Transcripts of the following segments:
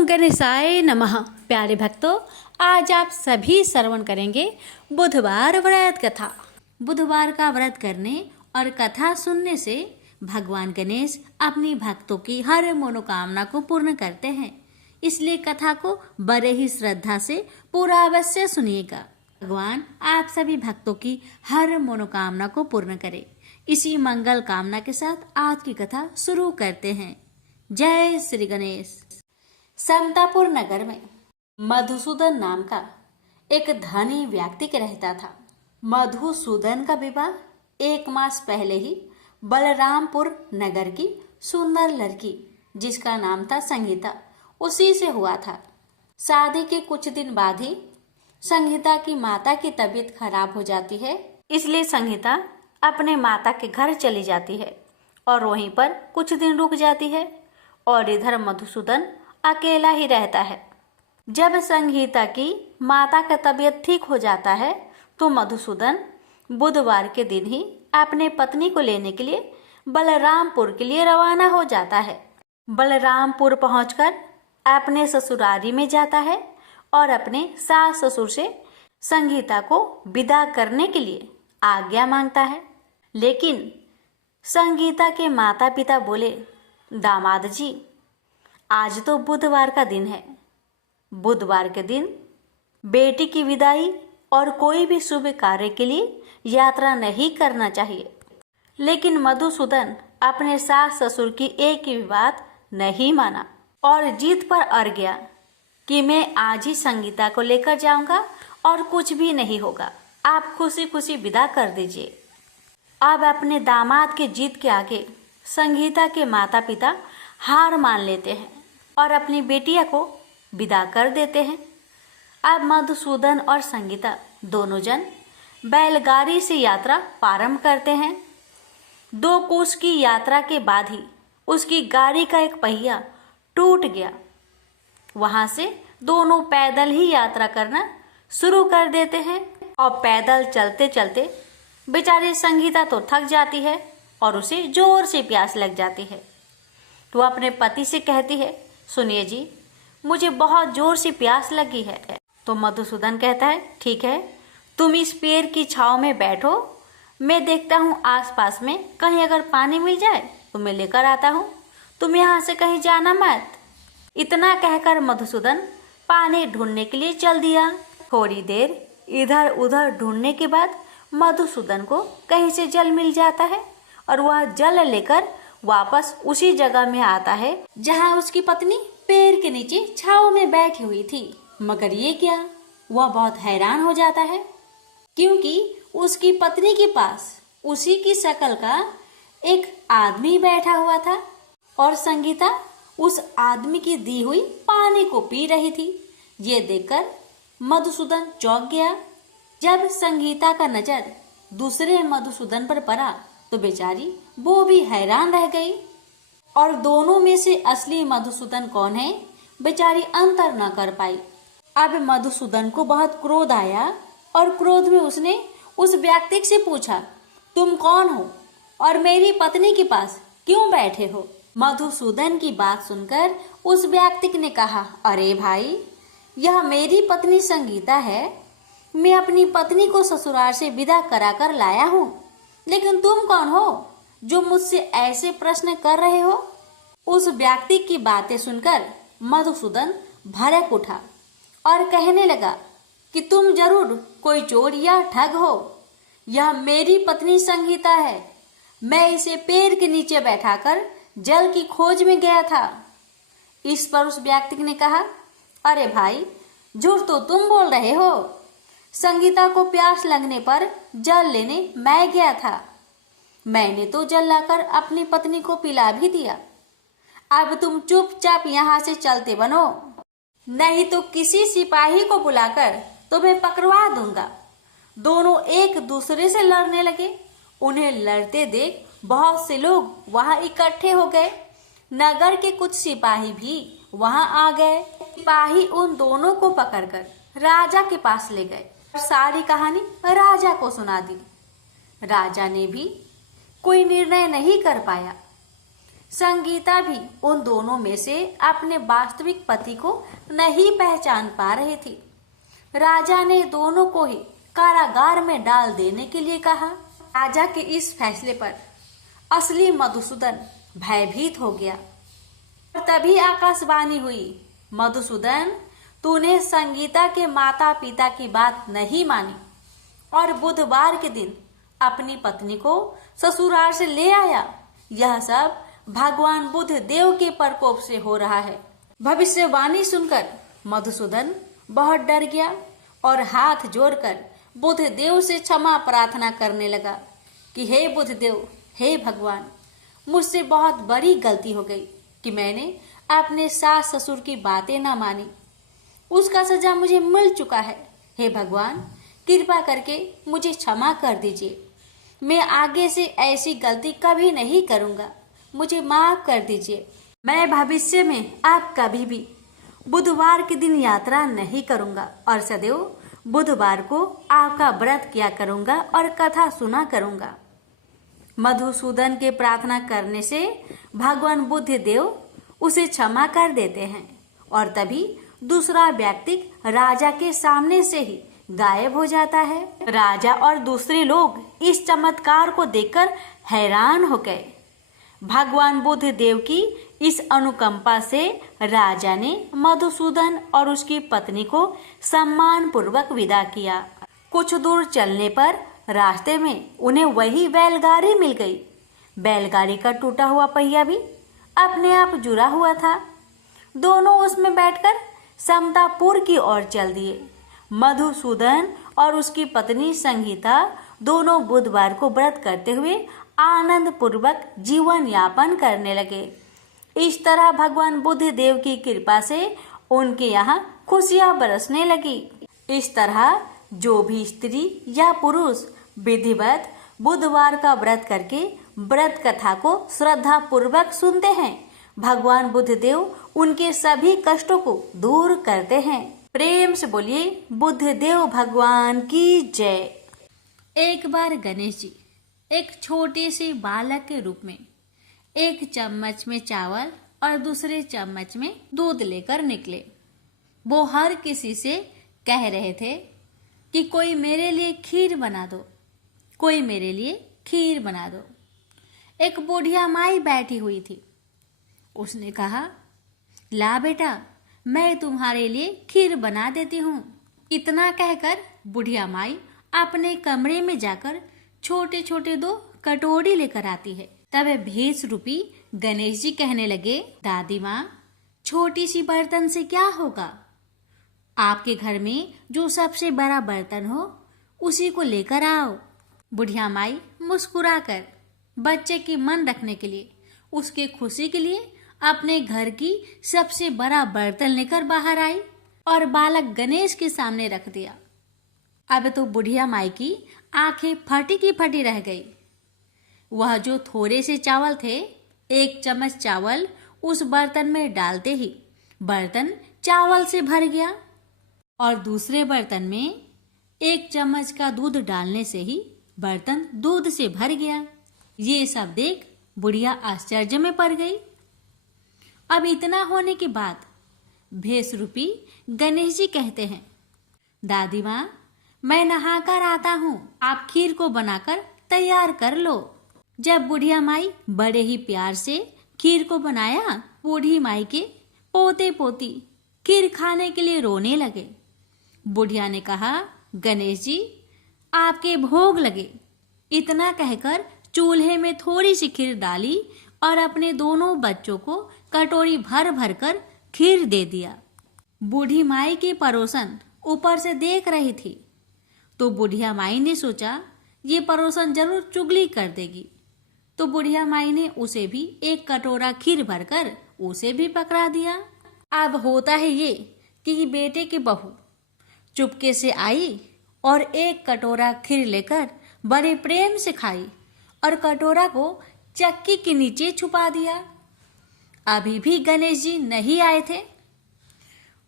ओम गणेशाय नमः। प्यारे भक्तों, आज आप सभी श्रवण करेंगे बुधवार व्रत कथा। बुधवार का व्रत करने और कथा सुनने से भगवान गणेश अपनी भक्तों की हर मनोकामना को पूर्ण करते हैं। इसलिए कथा को बड़े ही श्रद्धा से पूरा अवश्य सुनिएगा। भगवान आप सभी भक्तों की हर मनोकामना को पूर्ण करे। इसी मंगल कामना के साथ आज की कथा शुरू करते हैं। जय श्री गणेश। समतापुर नगर में मधुसूदन नाम का एक धनी व्यक्ति रहता था। मधुसूदन का विवाह 1 मास पहले ही बलरामपुर नगर की सुंदर लड़की, जिसका नाम था संगीता, उसी से हुआ था। शादी के कुछ दिन बाद ही संगीता की माता की तबीयत खराब हो जाती है। इसलिए संगीता अपने माता के घर चली जाती है और वहीं पर कुछ दिन रुक जाती है और इधर मधुसूदन अकेला ही रहता है। जब संगीता की माता का तबीयत ठीक हो जाता है तो मधुसूदन बुधवार के दिन ही अपने पत्नी को लेने के लिए बलरामपुर के लिए रवाना हो जाता है। बलरामपुर पहुंचकर अपने ससुरारी में जाता है और अपने सास ससुर से संगीता को विदा करने के लिए आज्ञा मांगता है। लेकिन संगीता के माता पिता बोले, दामाद जी, आज तो बुधवार का दिन है। बुधवार के दिन बेटी की विदाई और कोई भी शुभ कार्य के लिए यात्रा नहीं करना चाहिए। लेकिन मधुसूदन अपने सास ससुर की एक ही बात नहीं माना और जिद पर अड़ गया कि मैं आज ही संगीता को लेकर जाऊंगा और कुछ भी नहीं होगा, आप खुशी खुशी विदा कर दीजिए। अब अपने दामाद के जिद के आगे संगीता के माता पिता हार मान लेते हैं और अपनी बेटिया को विदा कर देते हैं। अब मधुसूदन और संगीता दोनों जन बैलगाड़ी से यात्रा प्रारंभ करते हैं। 2 कोस की यात्रा के बाद ही उसकी गाड़ी का एक पहिया टूट गया। वहां से दोनों पैदल ही यात्रा करना शुरू कर देते हैं और पैदल चलते चलते बेचारी संगीता तो थक जाती है और उसे जोर से प्यास लग जाती है। तो अपने पति से कहती है, सुनिए जी, मुझे बहुत जोर से प्यास लगी है। तो मधुसूदन कहता है, ठीक है, तुम इस पेड़ की छांव में बैठो, मैं देखता हूँ आसपास में कहीं अगर पानी मिल जाए तो मैं लेकर आता हूँ, तुम यहाँ से कहीं जाना मत। इतना कहकर मधुसूदन पानी ढूंढने के लिए चल दिया। थोड़ी देर इधर उधर ढूंढने के बाद मधुसूदन को कहीं से जल मिल जाता है और वह जल लेकर वापस उसी जगह में आता है जहाँ उसकी पत्नी पेड़ के नीचे छांव में बैठी हुई थी। मगर ये क्या, वह बहुत हैरान हो जाता है क्योंकि उसकी पत्नी के पास उसी की शक्ल का एक आदमी बैठा हुआ था और संगीता उस आदमी की दी हुई पानी को पी रही थी। ये देखकर मधुसूदन चौंक गया। जब संगीता का नजर दूसरे मधुसूदन पर पड़ा तो बेचारी वो भी हैरान रह गई और दोनों में से असली मधुसूदन कौन है बेचारी अंतर न कर पाई। अब मधुसूदन को बहुत क्रोध आया और क्रोध में उसने उस व्यक्ति से पूछा, तुम कौन हो और मेरी पत्नी के पास क्यों बैठे हो? मधुसूदन की बात सुनकर उस व्यक्ति ने कहा, अरे भाई, यह मेरी पत्नी संगीता है। मैं अपनी पत्नी को ससुराल से विदा कराकर लाया हूँ, लेकिन तुम कौन हो जो मुझसे ऐसे प्रश्न कर रहे हो? उस व्यक्ति की बातें सुनकर मधुसूदन भड़क उठा और कहने लगा कि तुम जरूर कोई चोर या ठग हो। यह मेरी पत्नी संगीता है। मैं इसे पेड़ के नीचे बैठाकर जल की खोज में गया था। इस पर उस व्यक्ति ने कहा, अरे भाई, झूठ तो तुम बोल रहे हो। संगीता को प्यास लगने पर जल लेने मैं गया था। मैंने तो जल लाकर अपनी पत्नी को पिला भी दिया। अब तुम चुपचाप यहाँ से चलते बनो, नहीं तो किसी सिपाही को बुलाकर तुम्हें पकड़वा दूंगा। दोनों एक दूसरे से लड़ने लगे। उन्हें लड़ते देख बहुत से लोग वहां इकट्ठे हो गए। नगर के कुछ सिपाही भी वहां आ गए। सिपाही उन दोनों को पकड़कर राजा के पास ले गए और सारी कहानी राजा को सुना दी। राजा ने भी कोई निर्णय नहीं कर पाया। संगीता भी उन दोनों में से अपने वास्तविक पति को नहीं पहचान पा रही थी। राजा ने दोनों को ही कारागार में डाल देने के लिए कहा। राजा के इस फैसले पर असली मधुसूदन भयभीत हो गया। तभी आकाशवाणी हुई, मधुसूदन, तूने संगीता के माता पिता की बात नहीं मानी और बुधवार के दिन अपनी पत्नी को ससुराल से ले आया। यह सब भगवान बुद्ध देव के प्रकोप से हो रहा है। भविष्यवाणी सुनकर मधुसूदन बहुत डर गया और हाथ जोड़कर बुद्ध देव से क्षमा प्रार्थना करने लगा कि हे बुद्ध देव, हे भगवान, मुझसे बहुत बड़ी गलती हो गई कि मैंने अपने सास ससुर की बातें न मानी। उसका सजा मुझे मिल चुका है। हे भगवान, कृपा करके मुझे क्षमा कर दीजिए। मैं आगे से ऐसी गलती कभी नहीं करूंगा। मुझे माफ कर दीजिए। मैं भविष्य में आप कभी भी बुधवार के दिन यात्रा नहीं करूंगा और सदैव बुधवार को आपका व्रत किया करूंगा और कथा सुना करूंगा। मधुसूदन के प्रार्थना करने से भगवान बुद्ध देव उसे क्षमा कर देते हैं और तभी दूसरा व्यक्ति राजा के सामने से ही गायब हो जाता है। राजा और दूसरे लोग इस चमत्कार को देखकर हैरान हो गए। भगवान बुद्ध देव की इस अनुकंपा से राजा ने मधुसूदन और उसकी पत्नी को सम्मान पूर्वक विदा किया। कुछ दूर चलने पर रास्ते में उन्हें वही बैलगाड़ी मिल गई। बैलगाड़ी का टूटा हुआ पहिया भी अपने आप जुड़ा हुआ था। दोनों उसमें बैठकर समतापुर की ओर चल दिए। मधुसूदन और उसकी पत्नी संगीता दोनों बुधवार को व्रत करते हुए आनंद पूर्वक जीवन यापन करने लगे। इस तरह भगवान बुद्ध देव की कृपा से उनके यहाँ खुशियाँ बरसने लगी। इस तरह जो भी स्त्री या पुरुष विधिवत बुधवार का व्रत करके व्रत कथा को श्रद्धा पूर्वक सुनते हैं, भगवान बुद्ध देव उनके सभी कष्टों को दूर करते हैं। प्रेम से बोलिए बुद्ध देव भगवान की जय। एक बार गणेश जी एक छोटे से बालक के रूप में एक चम्मच में चावल और दूसरे चम्मच में दूध लेकर निकले। वो हर किसी से कह रहे थे कि कोई मेरे लिए खीर बना दो, कोई मेरे लिए खीर बना दो। एक बुढ़िया माई बैठी हुई थी। उसने कहा, ला बेटा, मैं तुम्हारे लिए खीर बना देती हूँ। इतना कहकर बुढ़िया माई अपने कमरे में जाकर छोटे छोटे 2 कटोरी लेकर आती है। तब भेष रूपी गणेश जी कहने लगे, दादी माँ, छोटी सी बर्तन से क्या होगा? आपके घर में जो सबसे बड़ा बर्तन हो उसी को लेकर आओ। बुढ़िया माई मुस्कुराकर बच्चे की मन रखने के लिए, उसके खुशी के लिए अपने घर की सबसे बड़ा बर्तन लेकर बाहर आई और बालक गणेश के सामने रख दिया। अब तो बुढ़िया माई की आंखें फटी की फटी रह गई। वह जो थोड़े से चावल थे, 1 चम्मच चावल उस बर्तन में डालते ही बर्तन चावल से भर गया और दूसरे बर्तन में 1 चम्मच का दूध डालने से ही बर्तन दूध से भर गया। ये सब देख बुढ़िया आश्चर्य में पड़ गई। अब इतना होने के बाद भेष रूपी गणेश जी कहते हैं, दादी माँ, मैं नहाकर आता हूँ, आप खीर को बनाकर तैयार कर लो। जब बुढ़िया माई बड़े ही प्यार से खीर को बनाया, बूढ़ी माई के पोते पोती खीर खाने के लिए रोने लगे। बुढ़िया ने कहा, गणेश जी, आपके भोग लगे। इतना कहकर चूल्हे में थोड़ी सी खीर डाली और अपने दोनों बच्चों को कटोरी भर भर कर खीर दे दिया। बूढ़ी माई की पड़ोसन ऊपर से देख रही थी, तो बुढ़िया माई ने सोचा ये पड़ोसन जरूर चुगली कर देगी। तो बुढ़िया माई ने उसे भी 1 कटोरा खीर भरकर उसे भी पकड़ा दिया। अब होता है ये कि बेटे की बहू चुपके से आई और 1 कटोरा खीर लेकर बड़े प्रेम से खाई और कटोरा को चक्की के नीचे छुपा दिया। अभी भी गणेश जी नहीं आए थे।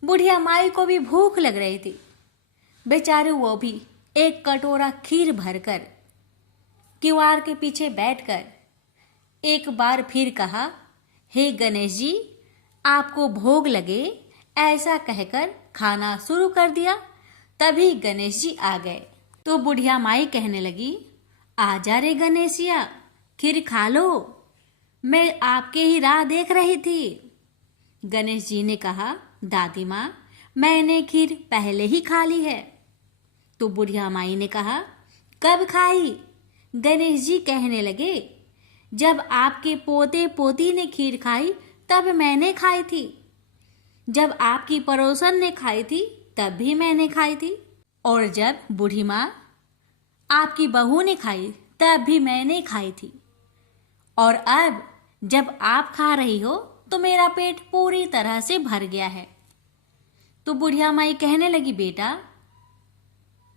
बुढ़िया माई को भी भूख लग रही थी। बेचारे वो भी 1 कटोरा खीर भरकर किवाड़ के पीछे बैठकर एक बार फिर कहा, हे गणेश जी, आपको भोग लगे, ऐसा कहकर खाना शुरू कर दिया। तभी गणेश जी आ गए तो बुढ़िया माई कहने लगी, आजा रे गणेशिया, खीर खा लो, मैं आपके ही राह देख रही थी। गणेश जी ने कहा, दादी माँ, मैंने खीर पहले ही खा ली है। तो बुढ़िया माई ने कहा, कब खाई? गणेश जी कहने लगे, जब आपके पोते पोती ने खीर खाई तब मैंने खाई थी, जब आपकी पड़ोसन ने खाई थी तब भी मैंने खाई थी, और जब बूढ़ी माँ आपकी बहू ने खाई तब भी मैंने खाई थी, और अब जब आप खा रही हो तो मेरा पेट पूरी तरह से भर गया है। तो बुढ़िया माई कहने लगी, बेटा,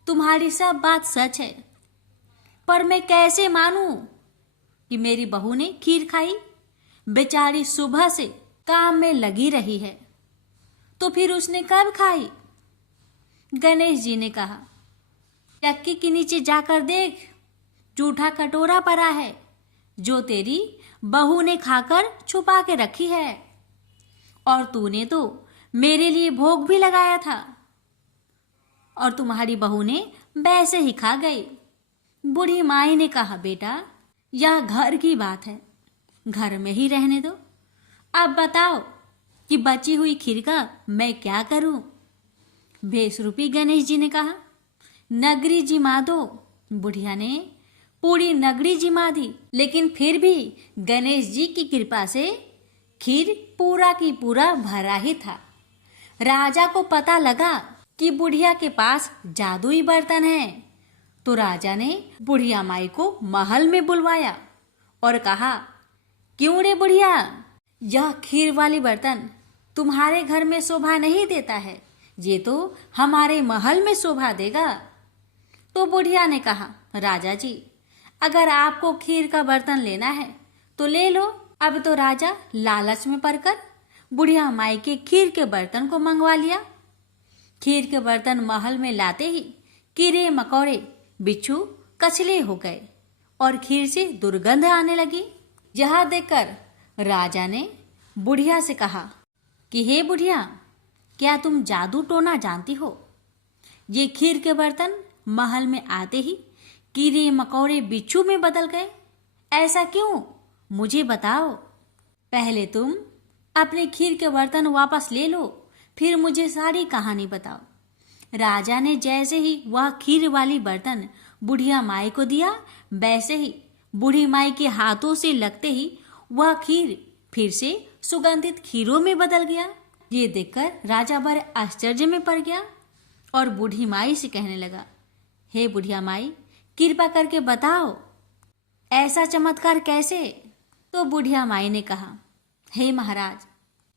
तुम्हारी सब बात सच है, पर मैं कैसे मानूं कि मेरी बहू ने खीर खाई? बेचारी सुबह से काम में लगी रही है, तो फिर उसने कब खाई? गणेश जी ने कहा, चक्की के नीचे जाकर देख, जूठा कटोरा पड़ा है जो तेरी बहू ने खाकर छुपा के रखी है, और तूने तो मेरे लिए भोग भी लगाया था, और तुम्हारी बहू ने वैसे ही खा गई। बूढ़ी माई ने कहा, बेटा, यह घर की बात है, घर में ही रहने दो। अब बताओ कि बची हुई खीर का मैं क्या करूं? बेसरूपी गणेश जी ने कहा, नगरी जिमा दो। बुढ़िया ने पूरी नगरी जिमा दी, लेकिन फिर भी गणेश जी की कृपा से खीर पूरा की पूरा भरा ही था। राजा को पता लगा कि बुढ़िया के पास जादुई बर्तन है, तो राजा ने बुढ़िया माई को महल में बुलवाया और कहा, क्यों रे बुढ़िया, यह खीर वाली बर्तन तुम्हारे घर में शोभा नहीं देता है, ये तो हमारे महल में शोभा देगा। तो बुढ़िया ने कहा, राजा जी, अगर आपको खीर का बर्तन लेना है तो ले लो। अब तो राजा लालच में पड़कर बुढ़िया माई के खीर के बर्तन को मंगवा लिया। खीर के बर्तन महल में लाते ही कीड़े मकोड़े, बिच्छू, कछले हो गए और खीर से दुर्गंध आने लगी। यह देखकर राजा ने बुढ़िया से कहा कि हे बुढ़िया, क्या तुम जादू टोना जानती हो? ये खीर के बर्तन महल में आते ही कीड़े मकोड़े बिच्छू में बदल गए, ऐसा क्यों? मुझे बताओ। पहले तुम अपने खीर के बर्तन वापस ले लो, फिर मुझे सारी कहानी बताओ। राजा ने जैसे ही वह खीर वाली बर्तन बुढ़िया माई को दिया, वैसे ही बूढ़ी माई के हाथों से लगते ही वह खीर फिर से सुगंधित खीरों में बदल गया। ये देखकर राजा बड़े आश्चर्य में पड़ गया और बूढ़ी माई से कहने लगा, हे बुढ़िया माई, कृपा करके बताओ, ऐसा चमत्कार कैसे? तो बुढ़िया माई ने कहा, हे महाराज,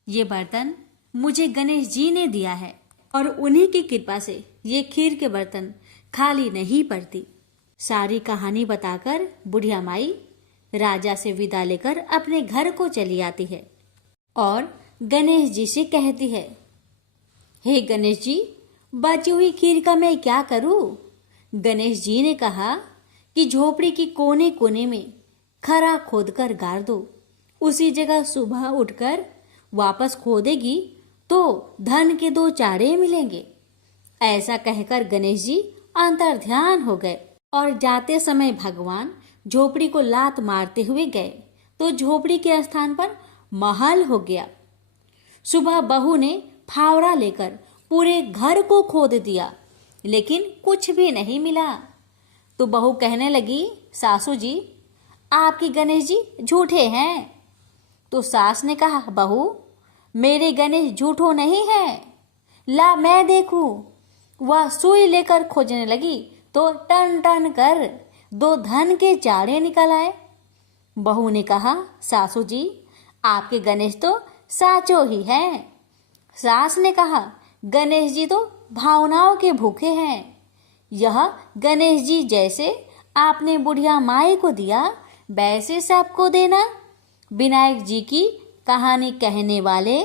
ये बर्तन मुझे गणेश जी ने दिया है और उन्हीं की कृपा से ये खीर के बर्तन खाली नहीं पड़ती। सारी कहानी बताकर बुढ़िया माई राजा से विदा लेकर अपने घर को चली आती है और गणेश जी से कहती है, हे गणेश जी, बची हुई खीर का मैं क्या करूं? गणेश जी ने कहा कि झोपड़ी की कोने कोने में खरा खोदकर गाड़ दो, उसी जगह सुबह उठकर वापस खोदेगी तो धन के 2 चाड़े मिलेंगे। ऐसा कहकर गणेश जी अंतर्ध्यान हो गए और जाते समय भगवान झोपड़ी को लात मारते हुए गए तो झोपड़ी के स्थान पर महल हो गया। सुबह बहू ने फावड़ा लेकर पूरे घर को खोद दिया, लेकिन कुछ भी नहीं मिला। तो बहू कहने लगी, सासू जी, आपके गणेश जी झूठे हैं। तो सास ने कहा, बहू, मेरे गणेश झूठो नहीं है, ला मैं देखूं। वह सुई लेकर खोजने लगी तो टन टन कर 2 धन के चाड़े निकल आए। बहू ने कहा, सासू जी, आपके गणेश तो साचो ही हैं। सास ने कहा, गणेश जी तो भावनाओं के भूखे हैं। यह गणेश जी जैसे आपने बुढ़िया माई को दिया, वैसे सबको देना। विनायक जी की कहानी कहने वाले,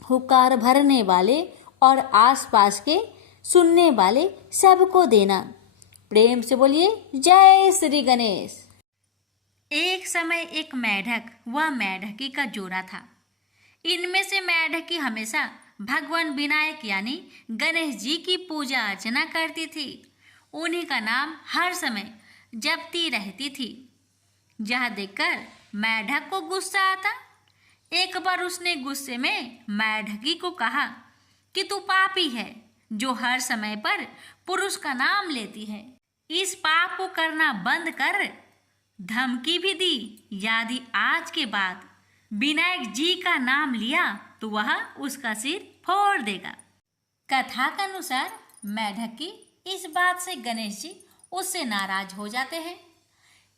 हुक्कार भरने वाले और आसपास के सुनने वाले सबको देना। प्रेम से बोलिए, जय श्री गणेश। एक समय एक मेढक व मेढकी का जोड़ा था। इनमें से मेढकी हमेशा भगवान विनायक यानी गणेश जी की पूजा अर्चना करती थी। उन्हीं का नाम हर समय जपती रहती थी। यह देखकर मेढक को गुस्सा आता। एक बार उसने गुस्से में मेढकी को कहा कि तू पापी है जो हर समय पर पुरुष का नाम लेती है। इस पाप को करना बंद कर। धमकी भी दी, यदि आज के बाद विनायक जी का नाम लिया तो वह उसका सिर फोड़ देगा। कथा के अनुसार मेढकी इस बात से गणेश जी उससे नाराज हो जाते हैं।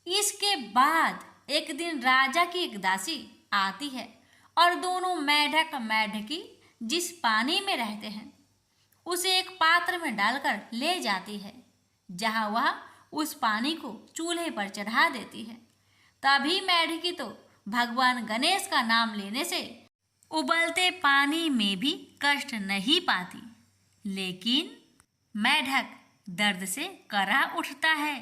इसके बाद एक दिन राजा की एक दासी आती है और दोनों मेढक मेढकी जिस पानी में रहते हैं उसे एक पात्र में डालकर ले जाती है, जहां वह उस पानी को चूल्हे पर चढ़ा देती है। तभी मेढकी तो भगवान गणेश का नाम लेने से उबलते पानी में भी कष्ट नहीं पाती, लेकिन मेढक दर्द से करा उठता है।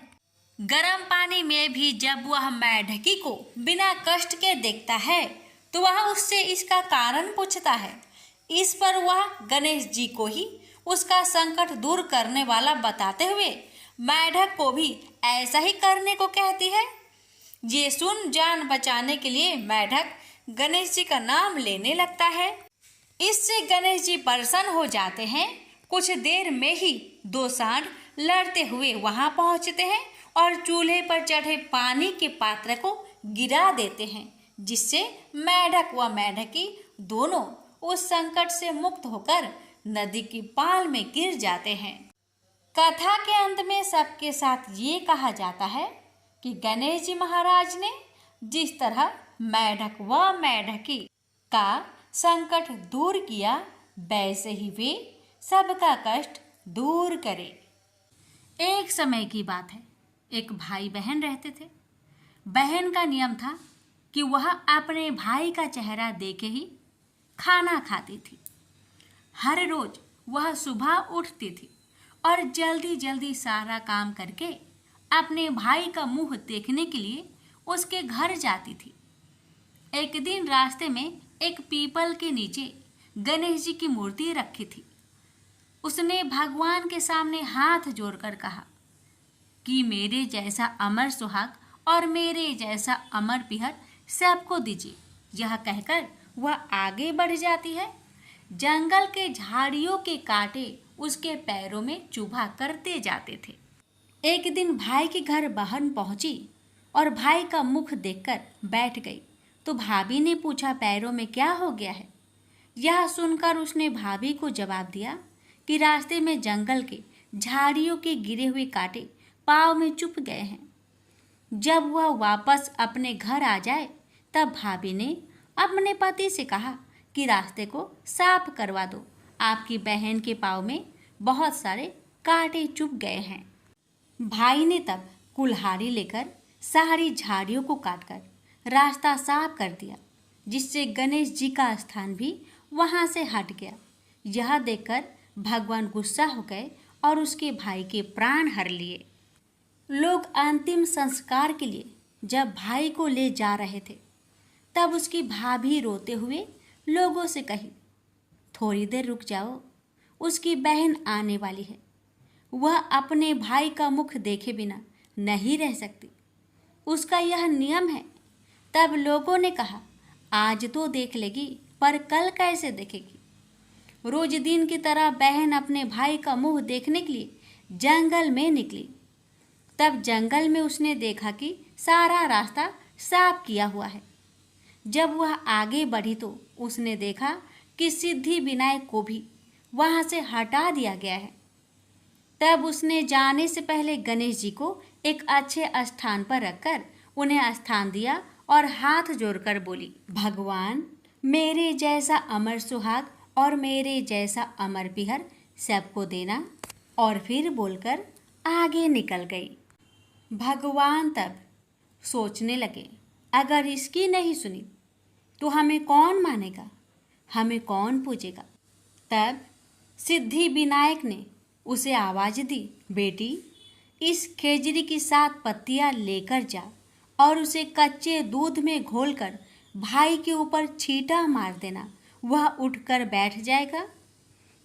गर्म पानी में भी जब वह मेढकी को बिना कष्ट के देखता है तो वह उससे इसका कारण पूछता है। इस पर वह गणेश जी को ही उसका संकट दूर करने वाला बताते हुए मेढक को भी ऐसा ही करने को कहती है। ये सुन जान बचाने के लिए मेढक गणेश जी का नाम लेने लगता है। इससे गणेश जी प्रसन्न हो जाते हैं। कुछ देर में ही दो सांड लड़ते हुए वहां पहुंचते हैं और चूल्हे पर चढ़े पानी के पात्र को गिरा देते हैं, जिससे मेढक व मेढकी दोनों उस संकट से मुक्त होकर नदी की पाल में गिर जाते हैं। कथा के अंत में सबके साथ ये कहा जाता है कि गणेश जी महाराज ने जिस तरह मेढक व मेढकी का संकट दूर किया, वैसे ही वे सबका कष्ट दूर करे। एक समय की बात है, एक भाई बहन रहते थे। बहन का नियम था कि वह अपने भाई का चेहरा देखे ही खाना खाती थी। हर रोज वह सुबह उठती थी और जल्दी जल्दी सारा काम करके अपने भाई का मुंह देखने के लिए उसके घर जाती थी। एक दिन रास्ते में एक पीपल के नीचे गणेश जी की मूर्ति रखी थी। उसने भगवान के सामने हाथ जोड़कर कहा कि मेरे जैसा अमर सुहाग और मेरे जैसा अमर पिहर सबको दीजिए। यह कहकर वह आगे बढ़ जाती है। जंगल के झाड़ियों के कांटे उसके पैरों में चुभा करते जाते थे। एक दिन भाई के घर बहन पहुंची और भाई का मुख देखकर बैठ गई तो भाभी ने पूछा, पैरों में क्या हो गया है? यह सुनकर उसने भाभी को जवाब दिया कि रास्ते में जंगल के झाड़ियों के गिरे हुए कांटे पाँव में चुभ गए हैं। जब वह वापस अपने घर आ जाए तब भाभी ने अपने पति से कहा कि रास्ते को साफ करवा दो, आपकी बहन के पाँव में बहुत सारे कांटे चुभ गए हैं। भाई ने तब कुल्हाड़ी लेकर सारी झाड़ियों को काटकर रास्ता साफ कर दिया, जिससे गणेश जी का स्थान भी वहां से हट गया। यह देखकर भगवान गुस्सा हो गए और उसके भाई के प्राण हर लिए। लोग अंतिम संस्कार के लिए जब भाई को ले जा रहे थे तब उसकी भाभी रोते हुए लोगों से कही, थोड़ी देर रुक जाओ, उसकी बहन आने वाली है। वह अपने भाई का मुख देखे बिना नहीं रह सकती, उसका यह नियम है। तब लोगों ने कहा, आज तो देख लेगी पर कल कैसे देखेगी? रोज दिन की तरह बहन अपने भाई का मुंह देखने के लिए जंगल में निकली। तब जंगल में उसने देखा कि सारा रास्ता साफ किया हुआ है। जब वह आगे बढ़ी तो उसने देखा कि सिद्धि विनायक को भी वहां से हटा दिया गया है। तब उसने जाने से पहले गणेश जी को एक अच्छे स्थान पर रखकर उन्हें स्थान दिया और हाथ जोड़कर बोली, भगवान मेरे जैसा अमर सुहाग और मेरे जैसा अमर पिहर सबको देना। और फिर बोलकर आगे निकल गई। भगवान तब सोचने लगे, अगर इसकी नहीं सुनी तो हमें कौन मानेगा, हमें कौन पूजेगा? तब सिद्धि विनायक ने उसे आवाज दी, बेटी इस खेजड़ी की 7 पत्तियां लेकर जा और उसे कच्चे दूध में घोलकर भाई के ऊपर छींटा मार देना, वह उठकर बैठ जाएगा।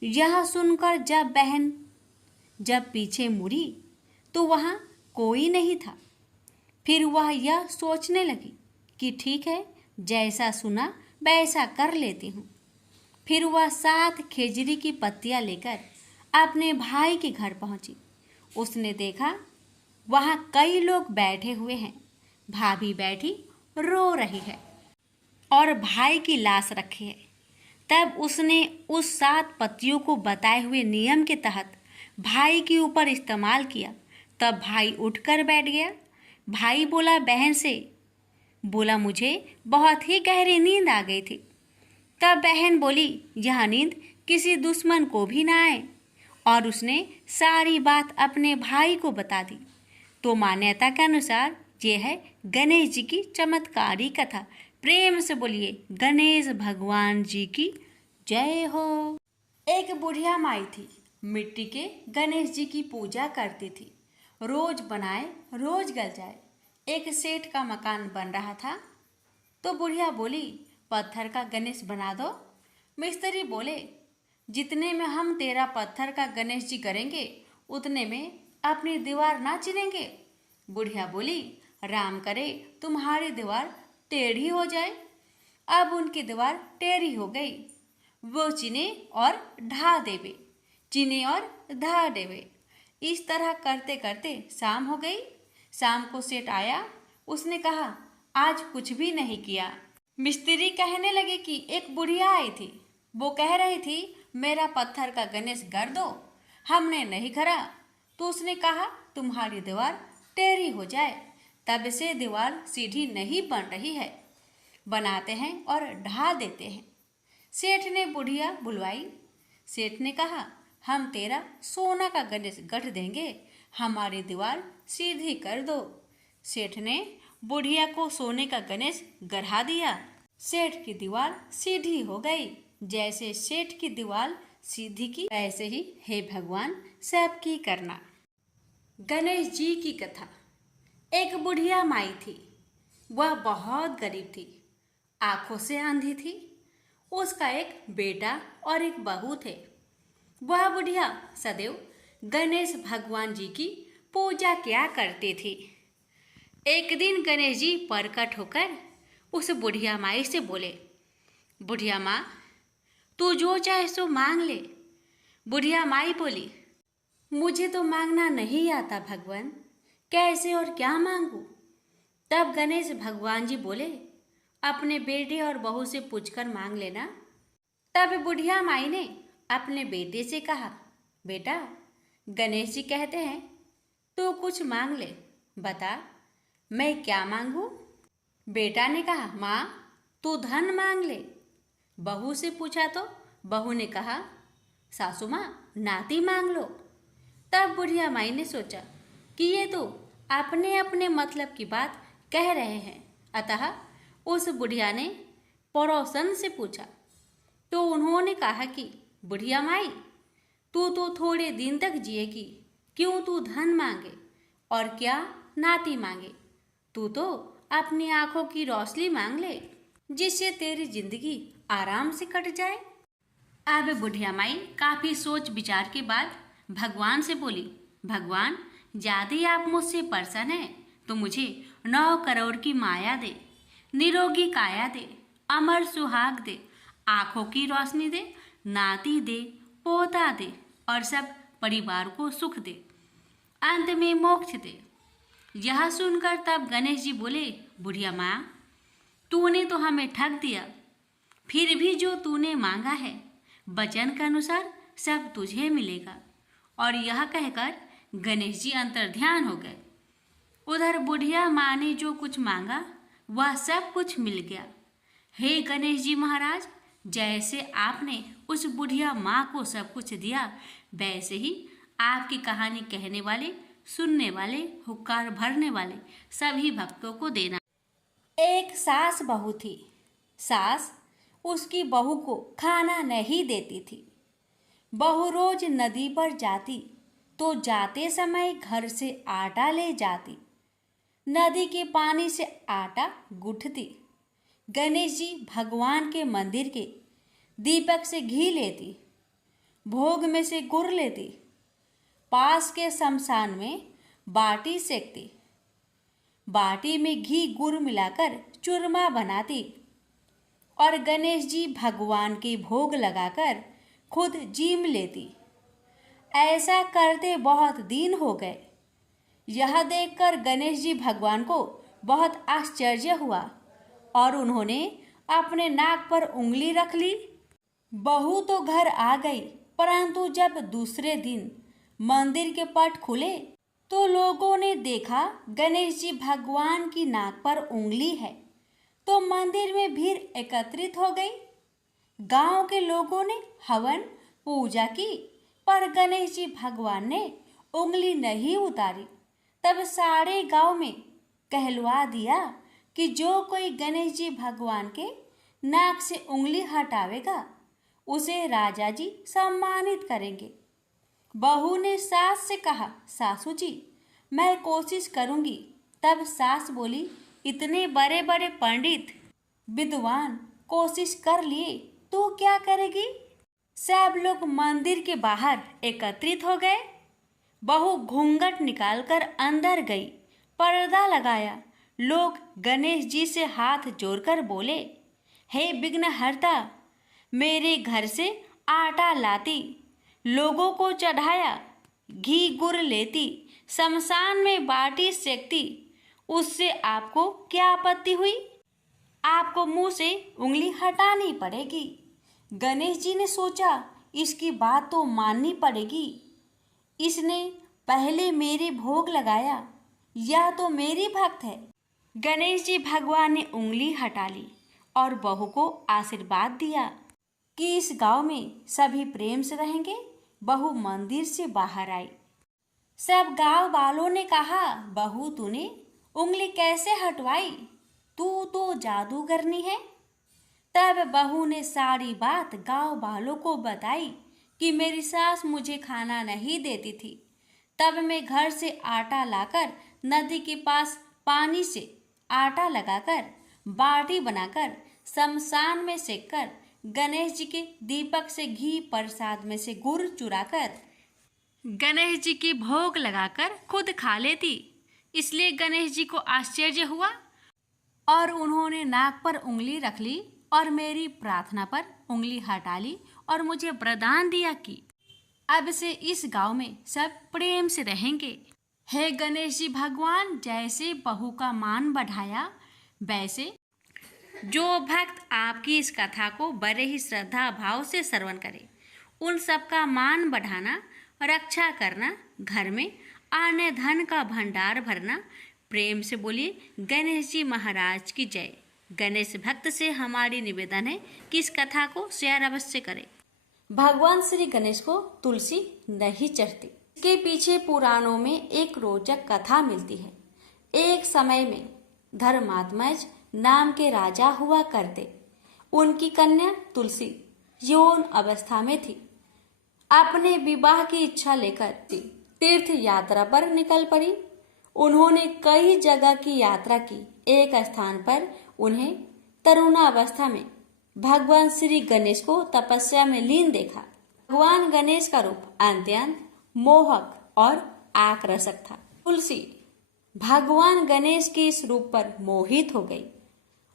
यह सुनकर जब पीछे मुड़ी तो वहाँ कोई नहीं था। फिर वह यह सोचने लगी कि ठीक है, जैसा सुना वैसा कर लेती हूँ। फिर वह 7 खेजड़ी की पत्तियाँ लेकर अपने भाई के घर पहुँची। उसने देखा वहाँ कई लोग बैठे हुए हैं। भाभी बैठी रो रही है और भाई की लाश रखी है। तब उसने उस 7 पत्तियों को बताए हुए नियम के तहत भाई के ऊपर इस्तेमाल किया। तब भाई उठकर बैठ गया। भाई बोला बहन से, बोला मुझे बहुत ही गहरी नींद आ गई थी। तब बहन बोली यह नींद किसी दुश्मन को भी ना आए, और उसने सारी बात अपने भाई को बता दी। तो मान्यता के अनुसार ये है गणेश जी की चमत्कारी कथा। प्रेम से बोलिए गणेश भगवान जी की जय हो। एक बुढ़िया माई थी, मिट्टी के गणेश जी की पूजा करती थी। रोज बनाए रोज गल जाए। एक सेठ का मकान बन रहा था तो बुढ़िया बोली पत्थर का गणेश बना दो। मिस्त्री बोले जितने में हम तेरा पत्थर का गणेश जी करेंगे उतने में अपनी दीवार ना चिनेंगे। बुढ़िया बोली राम करे तुम्हारी दीवार टेढ़ी हो जाए। अब उनकी दीवार टेढ़ी हो गई। वो चिने और ढा देवे, चिने और ढा देवे। इस तरह करते करते शाम हो गई। शाम को सेठ आया। उसने कहा आज कुछ भी नहीं किया। मिस्त्री कहने लगे कि एक बुढ़िया आई थी, वो कह रही थी मेरा पत्थर का गणेश कर दो। हमने नहीं करा तो उसने कहा तुम्हारी दीवार टेढ़ी हो जाए। तब से दीवार सीधी नहीं बन रही है। बनाते हैं और ढा देते हैं। सेठ ने बुढ़िया बुलवाई। सेठ ने कहा हम तेरा सोना का गणेश गढ़ देंगे, हमारी दीवार सीधी कर दो। सेठ ने बुढ़िया को सोने का गणेश गढ़ा दिया। सेठ की दीवार सीधी हो गई। जैसे सेठ की दीवार सीधी की वैसे ही हे भगवान सबकी करना। गणेश जी की कथा। एक बुढ़िया माई थी। वह बहुत गरीब थी, आंखों से अंधी थी। उसका एक बेटा और एक बहू थे। वह बुढ़िया सदैव गणेश भगवान जी की पूजा किया करती थी। एक दिन गणेश जी प्रकट होकर उस बुढ़िया माई से बोले बुढ़िया माँ तू जो चाहे सो मांग ले। बुढ़िया माई बोली मुझे तो मांगना नहीं आता भगवान, कैसे और क्या मांगू। तब गणेश भगवान जी बोले अपने बेटे और बहू से पूछकर मांग लेना। तब बुढ़िया माई ने अपने बेटे से कहा बेटा गणेश जी कहते हैं तू कुछ मांग ले, बता मैं क्या मांगू। बेटा ने कहा माँ तू धन मांग ले। बहू से पूछा तो बहू ने कहा सासू माँ नाती मांग लो। तब बुढ़िया माई ने सोचा कि ये तो अपने अपने मतलब की बात कह रहे हैं, अतः उस बुढ़िया ने पड़ोसन से पूछा तो उन्होंने कहा कि बुढ़िया माई तू तो थोड़े दिन तक जिएगी, क्यों तू धन मांगे और क्या नाती मांगे। तू तो अपनी आंखों की रोशनी मांग ले जिससे तेरी जिंदगी आराम से कट जाए। अब बुढ़िया माई काफी सोच विचार के बाद भगवान से बोली भगवान यदि आप मुझसे प्रसन्न हैं तो मुझे 9 करोड़ की माया दे, निरोगी काया दे, अमर सुहाग दे, आंखों की रोशनी दे, नाती दे, पोता दे और सब परिवार को सुख दे, अंत में मोक्ष दे। यह सुनकर तब गणेश जी बोले बुढ़िया माँ तूने तो हमें ठग दिया, फिर भी जो तूने मांगा है वचन के अनुसार सब तुझे मिलेगा। और यह कहकर गणेश जी अंतर्ध्यान हो गए। उधर बुढ़िया माँ ने जो कुछ मांगा वह सब कुछ मिल गया। हे गणेश जी महाराज, जैसे आपने उस बुढ़िया माँ को सब कुछ दिया वैसे ही आपकी कहानी कहने वाले, सुनने वाले, हुक्कार भरने वाले सभी भक्तों को देना। एक सास बहू थी। सास उसकी बहू को खाना नहीं देती थी। बहू रोज नदी पर जाती तो जाते समय घर से आटा ले जाती। नदी के पानी से आटा गूंथती, गणेश जी भगवान के मंदिर के दीपक से घी लेती, भोग में से गुड़ लेती, पास के शमशान में बाटी सेकती, बाटी में घी गुड़ मिलाकर चूरमा बनाती और गणेश जी भगवान के भोग लगाकर खुद जीम लेती। ऐसा करते बहुत दिन हो गए। यह देखकर गणेश जी भगवान को बहुत आश्चर्य हुआ और उन्होंने अपने नाक पर उंगली रख ली। बहू तो घर आ गई, परंतु जब दूसरे दिन मंदिर के पट खुले तो लोगों ने देखा गणेश जी भगवान की नाक पर उंगली है, तो मंदिर में भीड़ एकत्रित हो गई। गांव के लोगों ने हवन पूजा की, पर गणेश जी भगवान ने उंगली नहीं उतारी। तब सारे गांव में कहलवा दिया कि जो कोई गणेश जी भगवान के नाक से उंगली हटावेगा उसे राजा जी सम्मानित करेंगे। बहू ने सास से कहा, सासू जी मैं कोशिश करूंगी। तब सास बोली, इतने बड़े बड़े पंडित विद्वान कोशिश कर लिए, तू क्या करेगी? सब लोग मंदिर के बाहर एकत्रित हो गए। बहू घूंघट निकालकर अंदर गई, पर्दा लगाया। लोग गणेश जी से हाथ जोड़कर बोले, हे विघ्नहर्ता, मेरे घर से आटा लाती, लोगों को चढ़ाया, घी गुड़ लेती, शमशान में बाटी सेकती, उससे आपको क्या आपत्ति हुई? आपको मुंह से उंगली हटानी पड़ेगी। गणेश जी ने सोचा, इसकी बात तो माननी पड़ेगी। इसने पहले मेरे भोग लगाया, यह तो मेरी भक्त है। गणेश जी भगवान ने उंगली हटा ली और बहू को आशीर्वाद दिया कि इस गांव में सभी प्रेम से रहेंगे। बहू मंदिर से बाहर आई। सब गांव वालों ने कहा, बहू तूने उंगली कैसे हटवाई? तू तो जादूगरनी है। तब बहू ने सारी बात गांव वालों को बताई कि मेरी सास मुझे खाना नहीं देती थी। तब मैं घर से आटा लाकर नदी के पास पानी से आटा लगाकर बाटी बनाकर शमशान में सेककर गणेश जी के दीपक से घी, प्रसाद में से गुड़ चुराकर गणेश जी की भोग लगाकर खुद खा लेती। इसलिए गणेश जी को आश्चर्य हुआ और उन्होंने नाक पर उंगली रख ली और मेरी प्रार्थना पर उंगली हटा ली और मुझे वरदान दिया कि अब से इस गांव में सब प्रेम से रहेंगे। हे गणेश जी भगवान, जैसे बहू का मान बढ़ाया, वैसे जो भक्त आपकी इस कथा को बड़े ही श्रद्धा भाव से श्रवण करे, उन सबका मान बढ़ाना, रक्षा करना, घर में आने धन का भंडार भरना। प्रेम से बोलिए गणेश जी महाराज की जय। गणेश भक्त से हमारी निवेदन है कि इस कथा को शेयर अवश्य करें। भगवान श्री गणेश को तुलसी नहीं चढ़ती। इसके पीछे पुराणों में एक रोचक कथा मिलती है। एक समय में धर्मात्मज नाम के राजा हुआ करते। उनकी कन्या तुलसी यौन अवस्था में थी। अपने विवाह की इच्छा लेकर तीर्थ यात्रा पर निकल पड़ी। उन्होंने कई जगह की यात्रा की। एक स्थान पर उन्हें तरुणावस्था में भगवान श्री गणेश को तपस्या में लीन देखा। भगवान गणेश का रूप अत्यंत मोहक और आकर्षक था। तुलसी भगवान गणेश के इस रूप पर मोहित हो गई